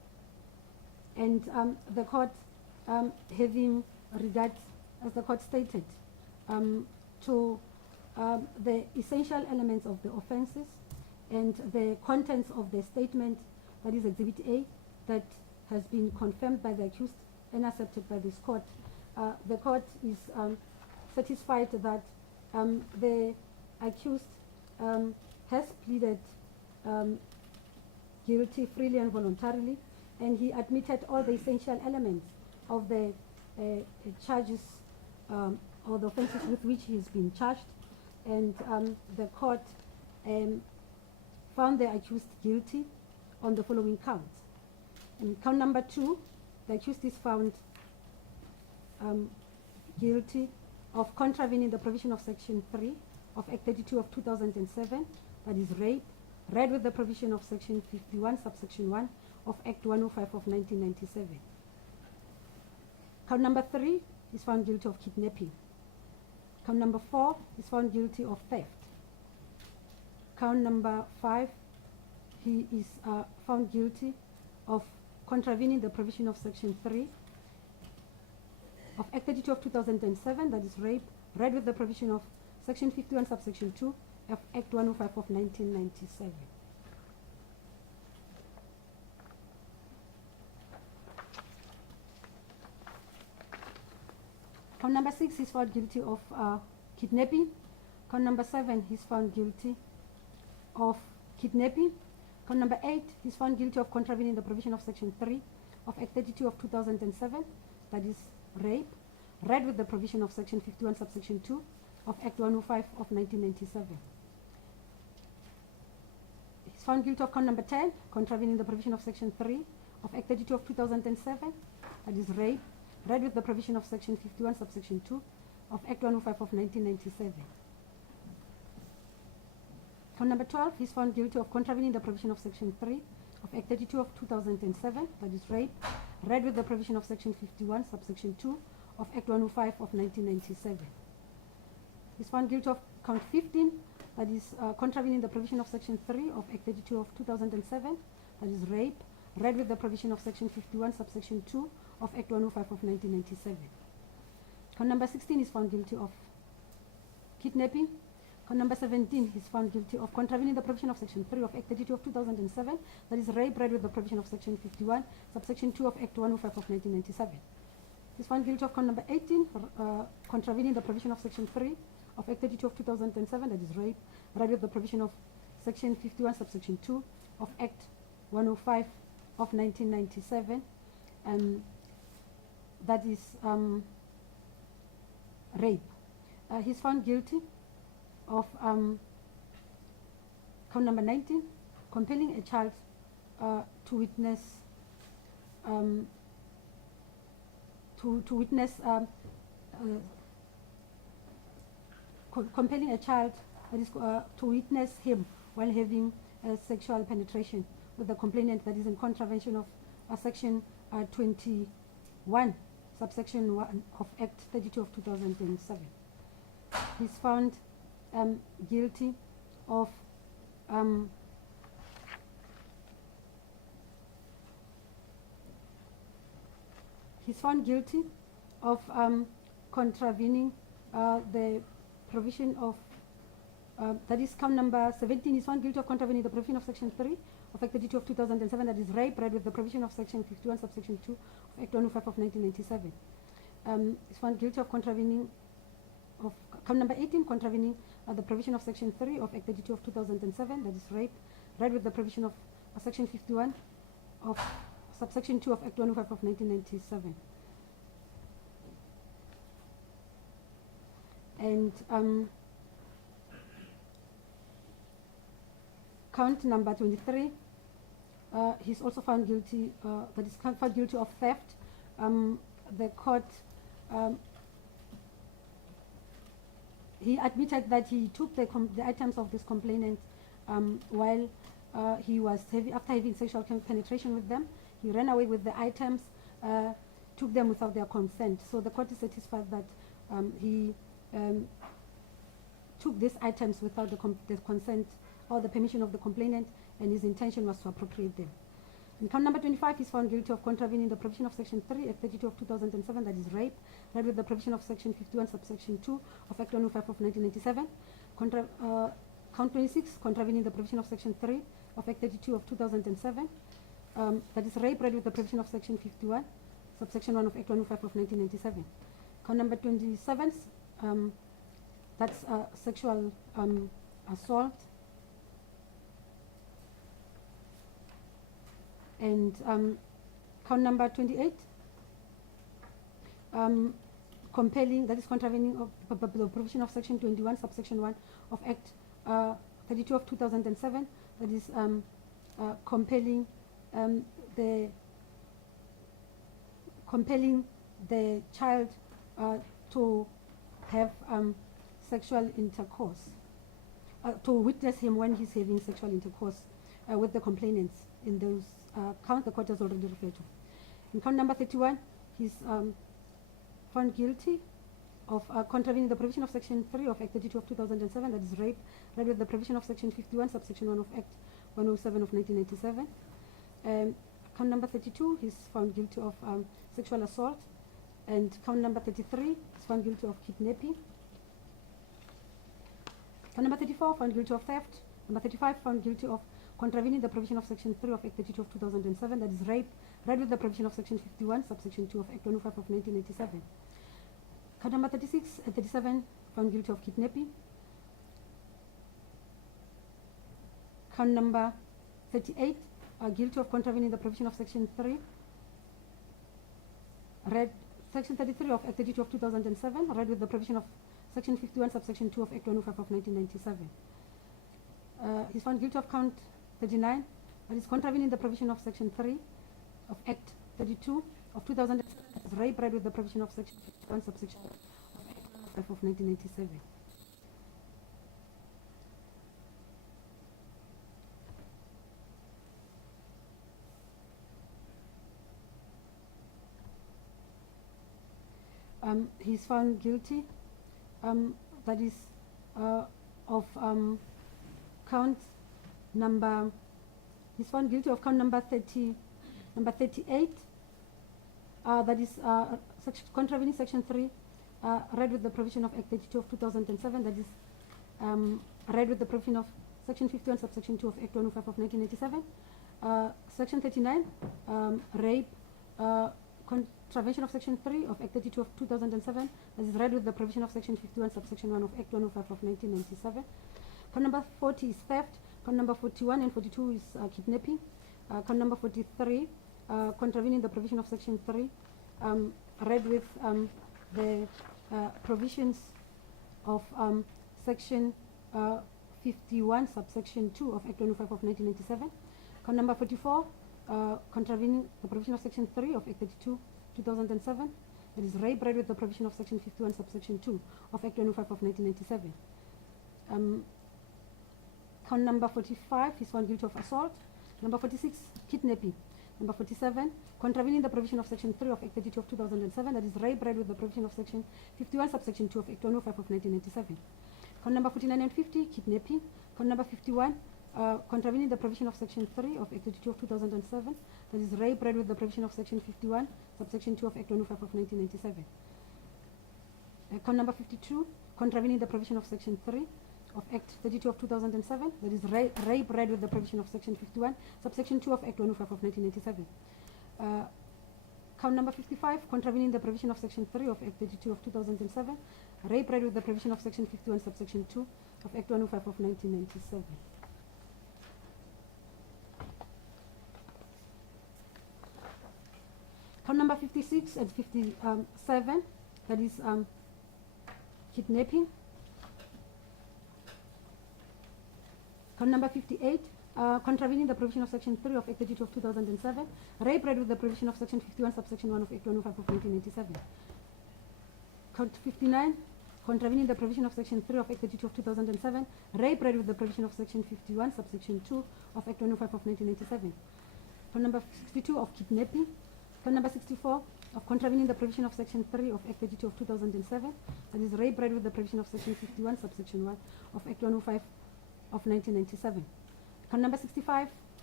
And the court, having regard, as the court stated, to the essential elements of the offences and the contents of the statement, that is Exhibit A, that has been confirmed by the accused and accepted by this court. The court is satisfied that the accused has pleaded guilty freely and voluntarily, and he admitted all the essential elements of the charges or the offences with which he has been charged, and the court found the accused guilty on the following counts. In count number 2, the accused is found guilty of contravening the provision of Section 3 of Act 32 of 2007, that is rape, read with the provision of Section 51, subsection 1 of Act 105 of 1997. Count number 3 is found guilty of kidnapping. Count number 4 is found guilty of theft. Count number 5, he is found guilty of contravening the provision of Section 3 of Act 32 of 2007, that is rape, read with the provision of Section 51, subsection 2 of Act 105 of 1997. Count number 6 is found guilty of kidnapping. Count number 7 is found guilty of kidnapping. Count number 8 is found guilty of contravening the provision of Section 3 of Act 32 of 2007, that is rape, read with the provision of Section 51, subsection 2 of Act 105 of 1997. He's found guilty of count number 10, contravening the provision of Section 3 of Act 32 of 2007, that is rape, read with the provision of Section 51, subsection 2 of Act 105 of 1997. Count number 12, he's found guilty of contravening the provision of Section 3 of Act 32 of 2007, that is rape, read with the provision of Section 51, subsection 2 of Act 105 of 1997. He's found guilty of count 15, that is contravening the provision of Section 3 of Act 32 of 2007, that is rape, read with the provision of Section 51, subsection 2 of Act 105 of 1997. Count number 16 is found guilty of kidnapping. Count number 17 is found guilty of contravening the provision of Section 3 of Act 32 of 2007, that is rape, read with the provision of Section 51, subsection 2 of Act 105 of 1997. He's found guilty of count number 18 for contravening the provision of Section 3 of Act 32 of 2007, that is rape, read with the provision of Section 51, subsection 2 of Act 105 of 1997, that is rape. He's found guilty of count number 19, compelling a child to witness compelling a child, that is to witness him while having sexual penetration with the complainant, that is in contravention of Section 21, subsection 1 of Act 32 of 2007. He's found guilty of contravening the provision of that is count number 17 is found guilty of contravening the provision of Section 3 of Act 32 of 2007, that is rape, read with the provision of Section 51, subsection 2 of Act 105 of 1997. Is found guilty of contravening of count number 18, contravening the provision of Section 3 of Act 32 of 2007, that is rape, read with the provision of Section 51 of subsection 2 of Act 105 of 1997. And count number 23, he's also found guilty, that is found guilty of theft. The court, he admitted that he took the items of this complainant while he was after having sexual penetration with them. He ran away with the items, took them without their consent. So the court is satisfied that he took these items without the consent or the permission of the complainant, and his intention was to appropriate them. In count number 25, he's found guilty of contravening the provision of Section 3, Act 32 of 2007, that is rape, read with the provision of Section 51, subsection 2 of Act 105 of 1997. Count 26, contravening the provision of Section 3 of Act 32 of 2007, that is rape, read with the provision of Section 51, subsection 1 of Act 105 of 1997. Count number 27, that's sexual assault. And count number 28, compelling, that is contravening of the provision of Section 21, subsection 1 of Act 32 of 2007, that is compelling the child to have sexual intercourse, to witness him when he's having sexual intercourse with the complainants. In those count, the court has already referred to. In count number 31, he's found guilty of contravening the provision of Section 3 of Act 32 of 2007, that is rape, read with the provision of Section 51, subsection 1 of Act 107 of 1997. Count number 32, he's found guilty of sexual assault. And count number 33, he's found guilty of kidnapping. Count number 34, found guilty of theft. Number 35, found guilty of contravening the provision of Section 3 of Act 32 of 2007, that is rape, read with the provision of Section 51, subsection 2 of Act 105 of 1987. Count number 36 and 37, found guilty of kidnapping. Count number 38, guilty of contravening the provision of Section 3, Section 33 of Act 32 of 2007, read with the provision of Section 51, subsection 2 of Act 105 of 1997. He's found guilty of count 39, that is contravening the provision of Section 3 of Act 32 of 2007, rape, read with the provision of Section 51, subsection of Act of 1997. He's found guilty, that is of count number, he's found guilty of count number 38, that is contravening Section 3, read with the provision of Act 32 of 2007, that is read with the provision of Section 51, subsection 2 of Act 105 of 1987. Section 39, rape, contravention of Section 3 of Act 32 of 2007, that is read with the provision of Section 51, subsection 1 of Act 105 of 1997. Count number 40 is theft. Count number 41 and 42 is kidnapping. Count number 43, contravening the provision of Section 3, read with the provisions of Section 51, subsection 2 of Act 105 of 1997. Count number 44, contravening the provision of Section 3 of Act 32, 2007, that is rape, read with the provision of Section 51, subsection 2 of Act 105 of 1997. Count number 45, he's found guilty of assault. Number 46, kidnapping. Number 47, contravening the provision of Section 3 of Act 32 of 2007, that is rape, read with the provision of Section 51, subsection 2 of Act 105 of 1997. Count number 49 and 50, kidnapping. Count number 51, contravening the provision of Section 3 of Act 32 of 2007, that is rape, read with the provision of Section 51, subsection 2 of Act 105 of 1997. Count number 52, contravening the provision of Section 3 of Act 32 of 2007, that is rape, read with the provision of Section 51, subsection 2 of Act 105 of 1997. Count number 55, contravening the provision of Section 3 of Act 32 of 2007, rape, read with the provision of Section 51, subsection 2 of Act 105 of 1997. Count number 56 and 57, that is kidnapping. Count number 58, contravening the provision of Section 3 of Act 32 of 2007, rape, read with the provision of Section 51, subsection 1 of Act 105 of 1987. Count 59, contravening the provision of Section 3 of Act 32 of 2007, rape, read with the provision of Section 51, subsection 2 of Act 105 of 1987. Count number 62 of kidnapping. Count number 64 of contravening the provision of Section 3 of Act 32 of 2007, that is rape, read with the provision of Section 51, subsection 1 of Act 105 of 1997. Count number 65,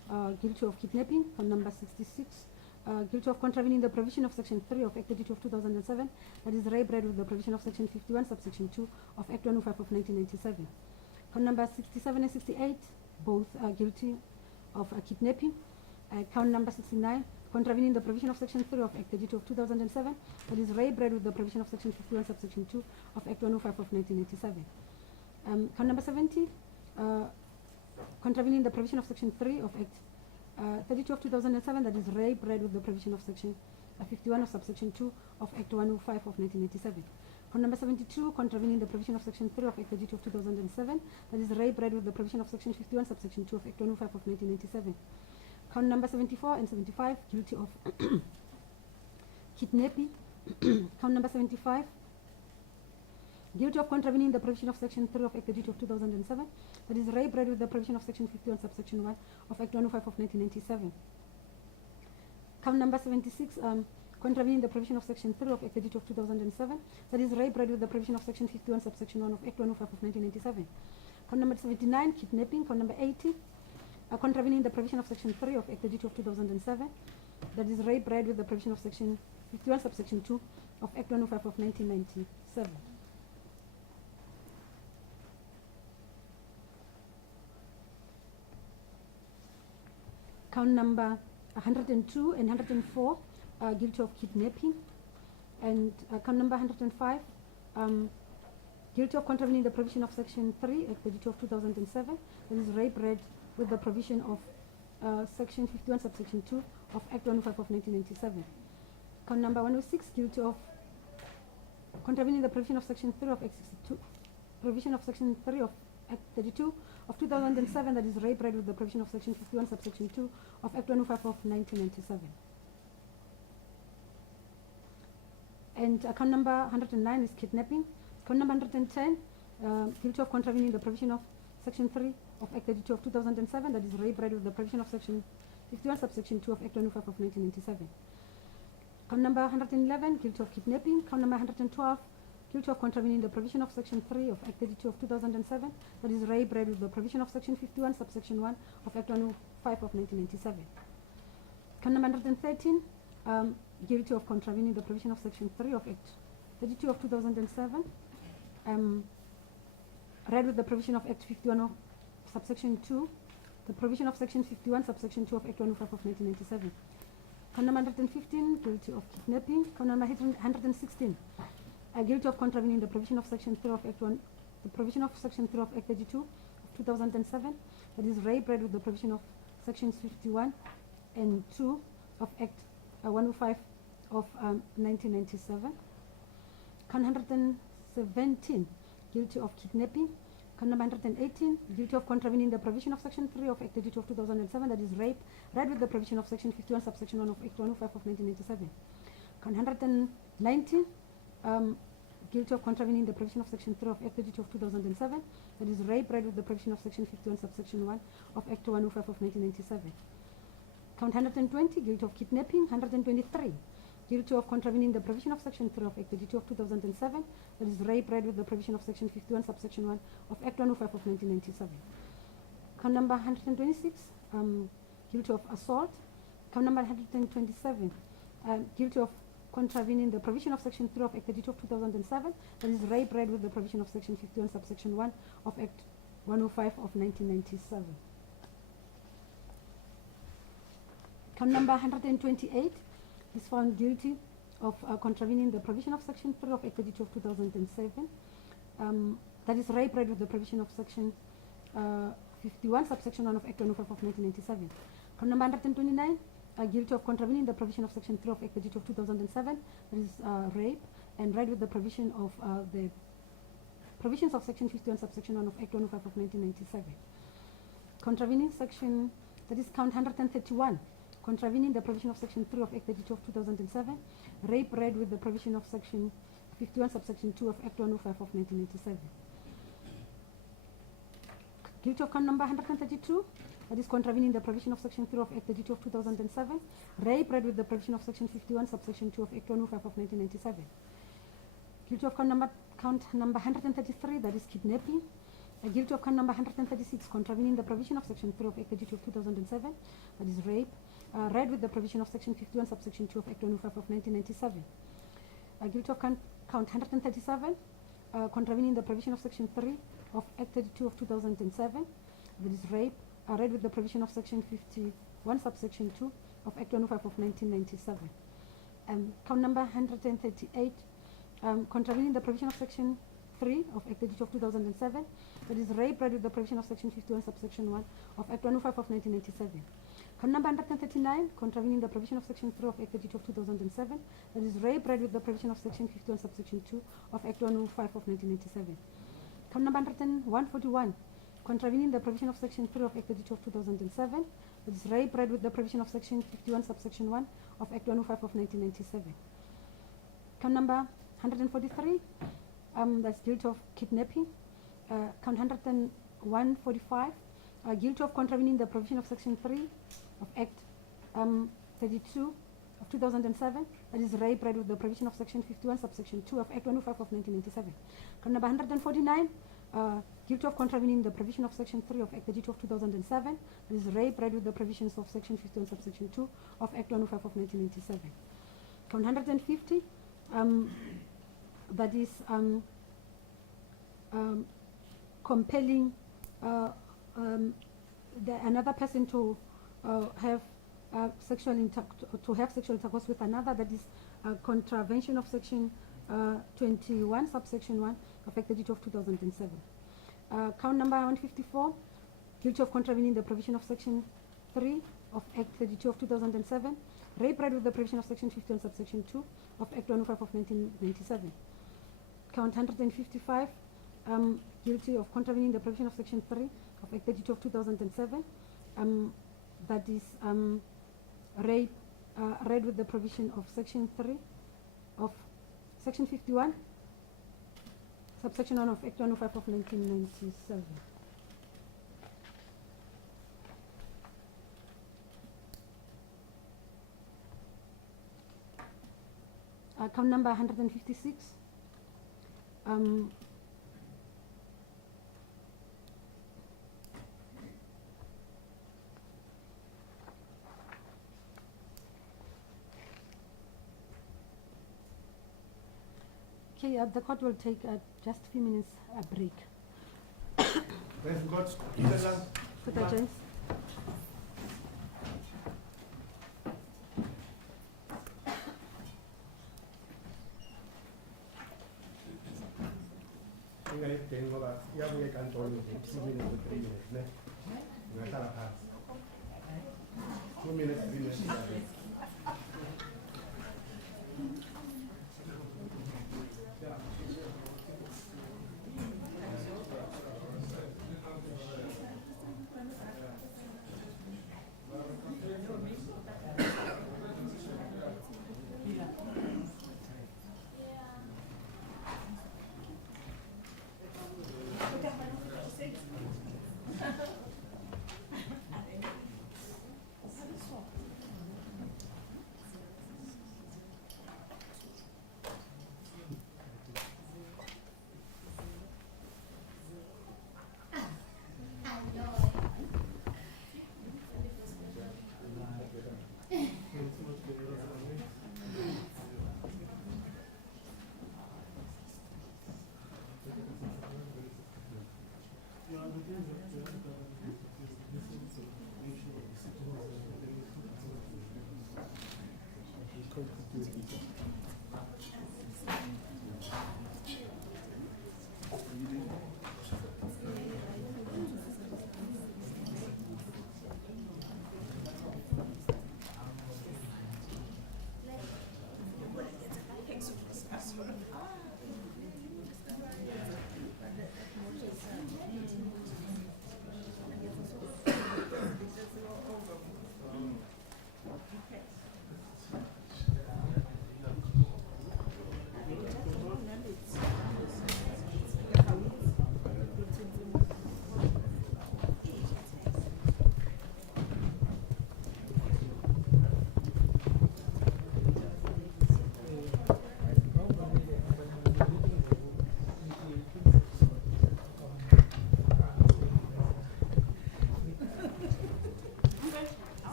guilty of kidnapping. Count number 66, guilty of contravening the provision of Section 3 of Act 32 of 2007, that is rape read with the provision of Section 51, subsection 2 of Act 105 of 1997. Count number 67 and 68, both guilty of kidnapping. Count number 69, contravening the provision of Section 3 of Act 32 of 2007, that is rape read with the provision of Section 51, subsection 2 of Act 105 of 1987. Count number 70, contravening the provision of Section 3 of Act 32 of 2007, that is rape read with the provision of Section 51 of subsection 2 of Act 105 of 1987. Count number 72, contravening the provision of Section 3 of Act 32 of 2007, that is rape read with the provision of Section 51 subsection 2 of Act 105 of 1997. Count number 74 and 75, guilty of kidnapping. Count number 75, guilty of contravening the provision of Section 3 of Act 32 of 2007, that is rape read with the provision of Section 51 subsection 1 of Act 105 of 1997. Count number 76, contravening the provision of Section 3 of Act 32 of 2007, that is rape read with the provision of Section 51 subsection 1 of Act 105 of 1997. Count number 79, kidnapping. Count number 80, contravening the provision of Section 3 of Act 32 of 2007, that is rape read with the provision of Section 51 subsection 2 of Act 105 of 1997. Count number 102 and 104, guilty of kidnapping. And count number 105, guilty of contravening the provision of Section 3, Act 32 of 2007, that is rape read with the provision of Section 51 subsection 2 of Act 105 of 1997. Count number 106, guilty of contravening the provision of Section 3 of Act 62, provision of Section 3 of Act 32 of 2007, that is rape read with the provision of Section 51 subsection 2 of Act 105 of 1997. And count number 109 is kidnapping. Count number 110, guilty of contravening the provision of Section 3 of Act 32 of 2007, that is rape read with the provision of Section 51 subsection 2 of Act 105 of 1997. Count number 111, guilty of kidnapping. Count number 112, guilty of contravening the provision of Section 3 of Act 32 of 2007, that is rape read with the provision of Section 51 subsection 1 of Act 105 of 1997. Count number 113, guilty of contravening the provision of Section 3 of Act 32 of 2007, read with the provision of Act 51 of subsection 2, the provision of Section 51 subsection 2 of Act 105 of 1997. Count number 115, guilty of kidnapping. Count number 116, guilty of contravening the provision of Section 3 of Act 1, the provision of Section 3 of Act 32 of 2007, that is rape read with the provision of Sections 51 and 2 of Act 105 of 1997. Count 117, guilty of kidnapping. Count number 118, guilty of contravening the provision of Section 3 of Act 32 of 2007, that is rape read with the provision of Section 51 subsection 1 of Act 105 of 1997. Count 119, guilty of contravening the provision of Section 3 of Act 32 of 2007, that is rape read with the provision of Section 51 subsection 1 of Act 105 of 1997. Count 120, guilty of kidnapping. 123, guilty of contravening the provision of Section 3 of Act 32 of 2007, that is rape read with the provision of Section 51 subsection 1 of Act 105 of 1997. Count number 126, guilty of assault. Count number 127, guilty of contravening the provision of Section 3 of Act 32 of 2007, that is rape read with the provision of Section 51 subsection 1 of Act 105 of 1997. Count number 128 is found guilty of contravening the provision of Section 3 of Act 32 of 2007, that is rape read with the provision of Section 51 subsection 1 of Act 105 of 1997. Count number 129, guilty of contravening the provision of Section 3 of Act 32 of 2007, that is rape, and read with the provision of the provisions of Section 51 subsection 1 of Act 105 of 1997. Contravening Section, that is count 131, contravening the provision of Section 3 of Act 32 of 2007, rape read with the provision of Section 51 subsection 2 of Act 105 of 1997. Guilty of count number 132, that is contravening the provision of Section 3 of Act 32 of 2007, rape read with the provision of Section 51 subsection 2 of Act 105 of 1997. Guilty of count number 133, that is kidnapping. Guilty of count number 136, contravening the provision of section 3 of Act 32 of 2007, that is rape, read with the provision of section 51 subsection 2 of Act 105 of 1997. Guilty of count 137, contravening the provision of section 3 of Act 32 of 2007, that is rape, read with the provision of section 51 subsection 2 of Act 105 of 1997. Count number 138, contravening the provision of section 3 of Act 32 of 2007, that is rape, read with the provision of section 51 subsection 1 of Act 105 of 1997. Count number 139, contravening the provision of section 3 of Act 32 of 2007, that is rape, read with the provision of section 51 subsection 2 of Act 105 of 1997. Count number 141, contravening the provision of section 3 of Act 32 of 2007, that is rape, read with the provision of section 51 subsection 1 of Act 105 of 1997. Count number 143, that's guilty of kidnapping. Count 145, guilty of contravening the provision of section 3 of Act 32 of 2007, that is rape, read with the provision of section 51 subsection 2 of Act 105 of 1997. Count number 149, guilty of contravening the provision of section 3 of Act 32 of 2007, that is rape, read with the provisions of section 51 subsection 2 of Act 105 of 1997. Count 150, that is compelling another person to have sexual intercourse with another, that is contravention of section 21 subsection 1 of Act 32 of 2007. Count number 154, guilty of contravening the provision of section 3 of Act 32 of 2007, rape, read with the provision of section 51 subsection 2 of Act 105 of 1997. Count 155, guilty of contravening the provision of section 3 of Act 32 of 2007, that is rape, read with the provision of section 3 of section 51 subsection 1 of Act 105 of 1997. Count number 156, okay, the court will take just a few minutes break. Peter James. Tengo ngoba iyabuye enkantolo 2 minutes to 3 minutes ne ngiyahlala phansi 2 minutes 3 minutes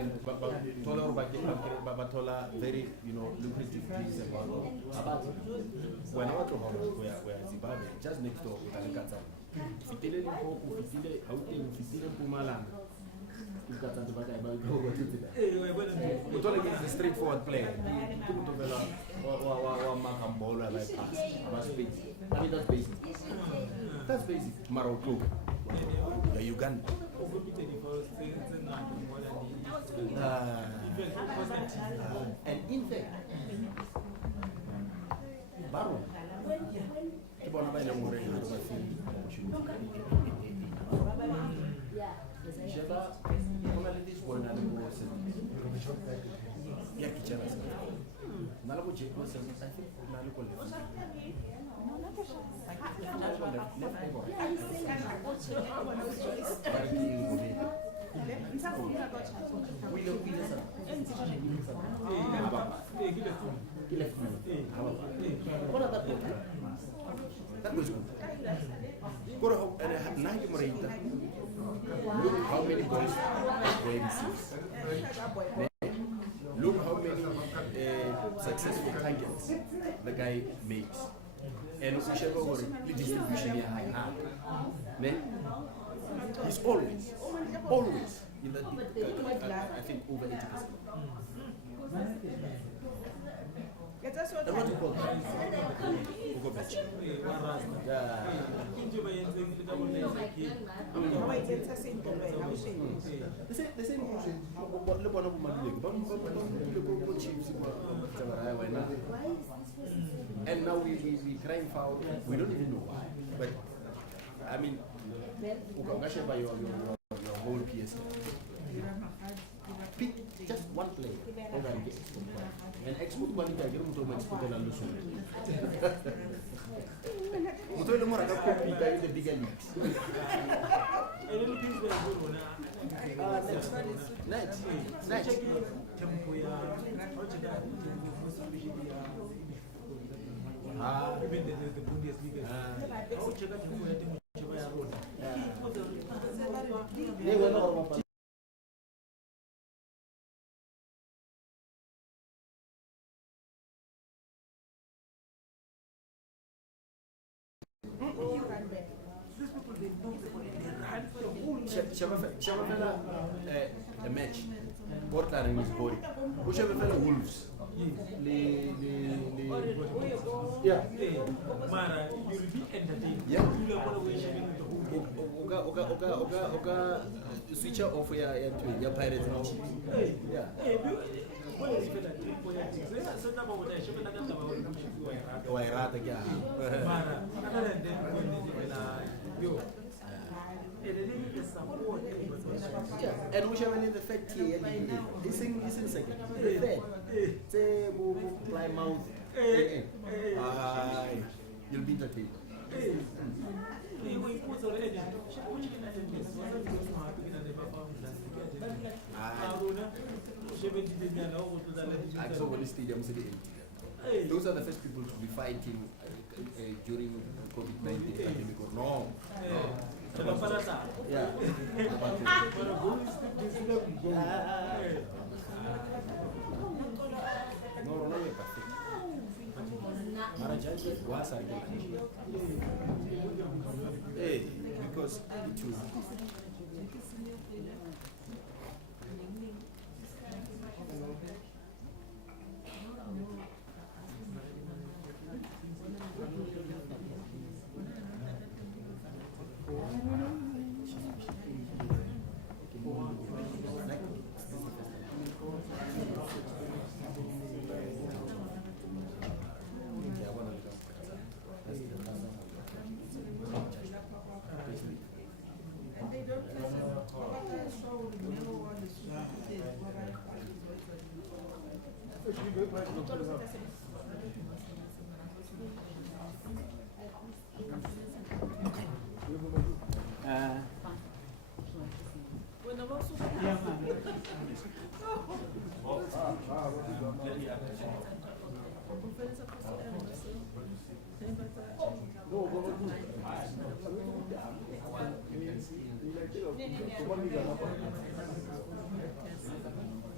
and Batola very, lucrative deals about when I was where Zimbabwe, just next door with Alikata. Fitile Limpopo, Fitile Outing, Fitile Pumalanga. It's a straightforward play. That's basic. That's basic. Morocco. Uganda. And in fact, Baro. That was good. Look how many goals they received. Look how many successful targets the guy makes. And whichever the distribution here I have. He's always in that, I think over 80%. That's what you call that. The same and now we crying foul. We don't even know why. But I mean, by your whole PS. Pick just one player and get and export money to get to export and lose. Mutoile mora ka copy in the bigger leagues. Nice. Shabafela a match. Portland is boring. Shabafela Wolves. Yeah. Mara, you'll be entertained. Yeah. Oga, switch off your Pirates and Chiefs. Yeah. And we shall in the fact here, it's in second. The third, say, Plymouth, you'll be entertained. Those are the first people to be fighting during COVID-19 pandemic. No. Yeah. Hey, because it will.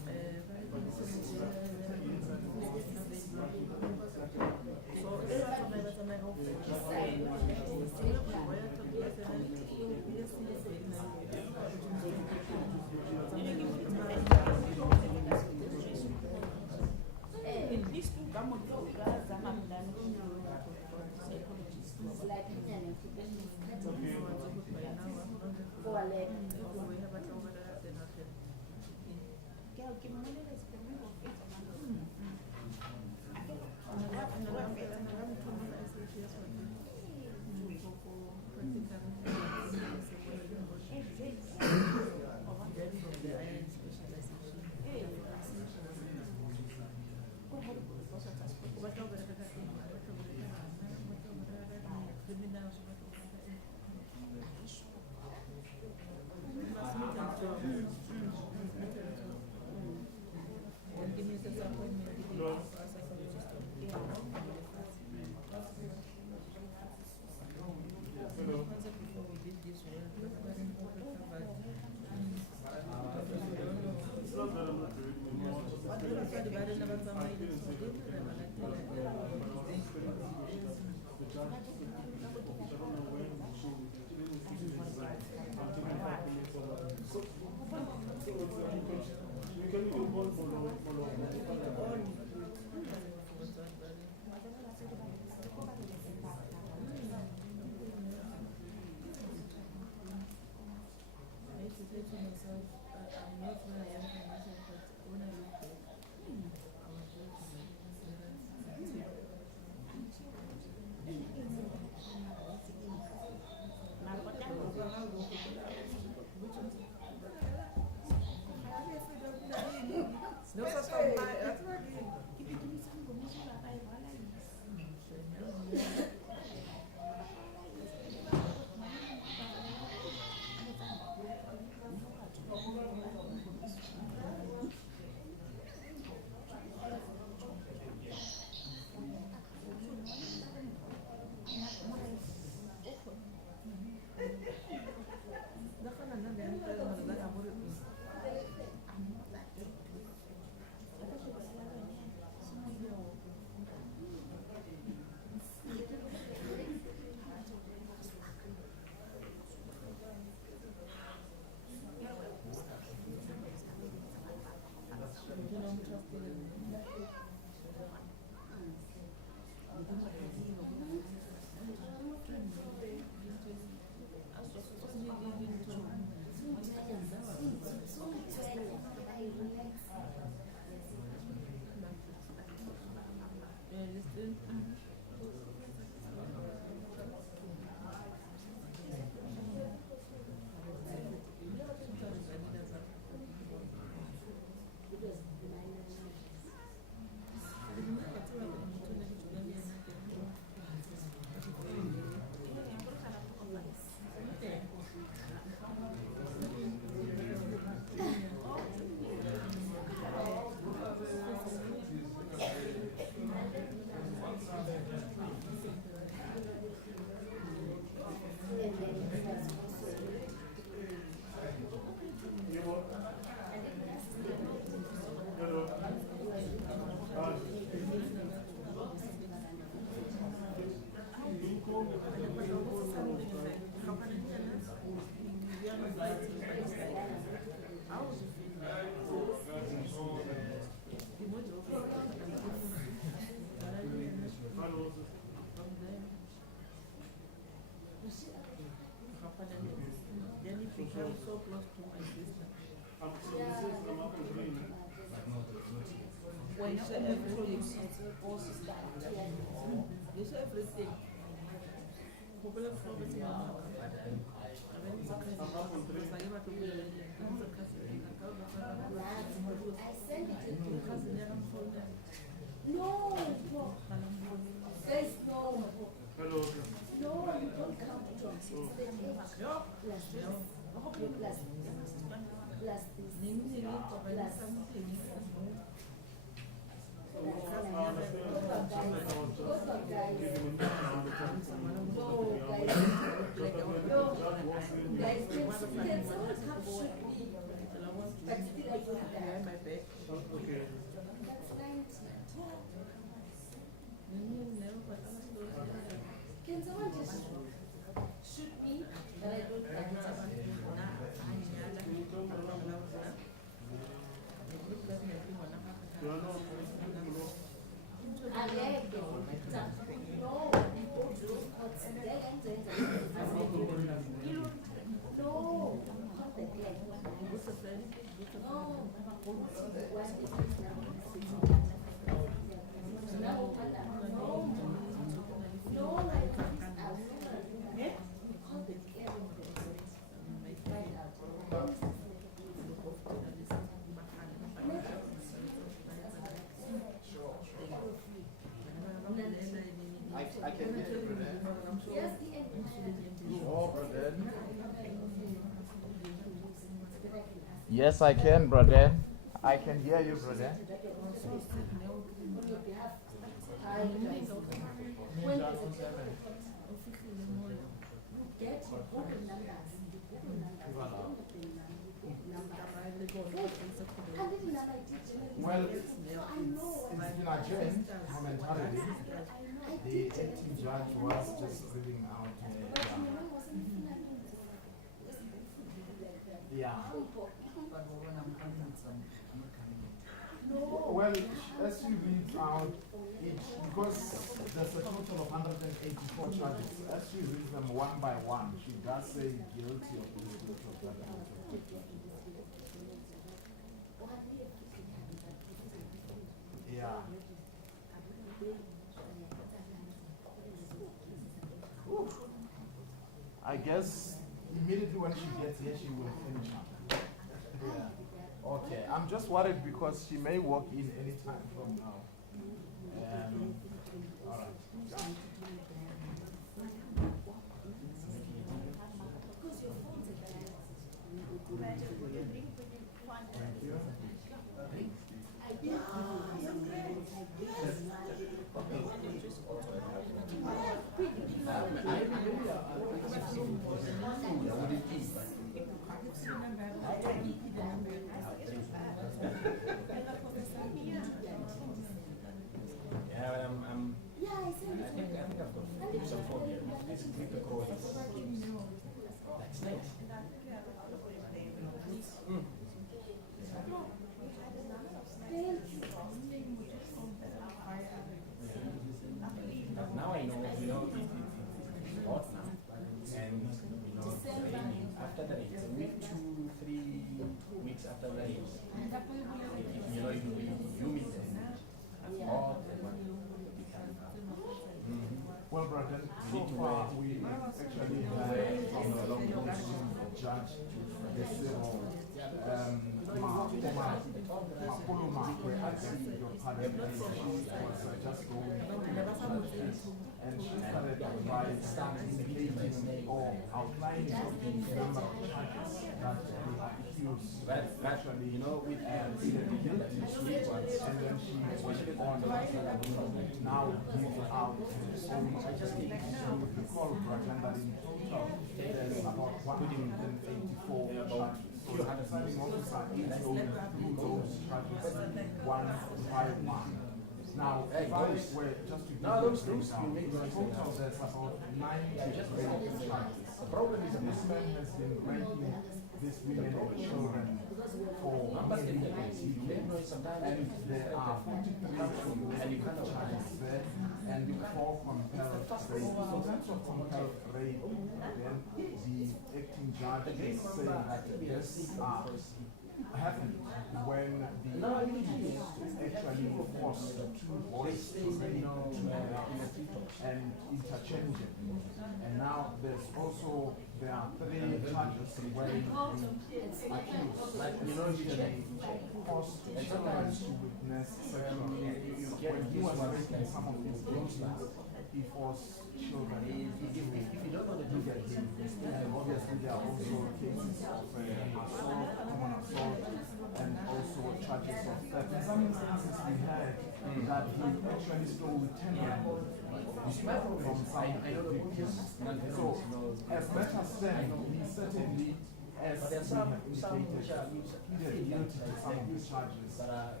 Can someone just shoot me that I don't like it? I can hear you, brother. Oh, brother. Yes, I can, brother. I can hear you, brother. Well, it's been adjourned momentarily. The acting judge was just reading out. Yeah. Well, as she reads out each, because there's a total of 184 charges, as she reads them one by one, she does say guilty of this, guilty of that. Yeah. I guess immediately when she gets here, she will finish up. Yeah. Okay, I'm just worried because she may walk in any time from now. All right. Thank you. I think I've got some phobia. This is Ekurhuleni. That's nice. But now I know, it's hot now. And, it's raining. After the rain, it's a week, 2-3 weeks after the rain. It will be humid and hot. Well, brother, so far we actually heard from the local judge, the civil, where I see your pardon, she was just going and she started by indicating or outlining the number of charges that the accused actually, with the guilty and then she went on now give out. So I just need to recall, brother, that in total there's about 184 charges. So the deciding officer is going through those charges one by one. Now, if I were just to give you a breakdown, in total there's about 9 charges. The problem is that this man has been raping these women and children for nearly 18 years. And there are 43 charges there and 4 compelled rape. So in terms of compelled rape, then the acting judge is saying that this happened when the actually forced two boys to rape and interchange it. And now there are 3 charges where the accused essentially forced children to witness sexual when he was raping some of his victims. He forced children to look at him. And obviously there are also cases of assault, common assault, and also charges of theft. In some instances, we heard that he actually stole 10 rand from some of the victims. So, as matters stand, he certainly, as we have indicated, pleaded guilty to some of the charges.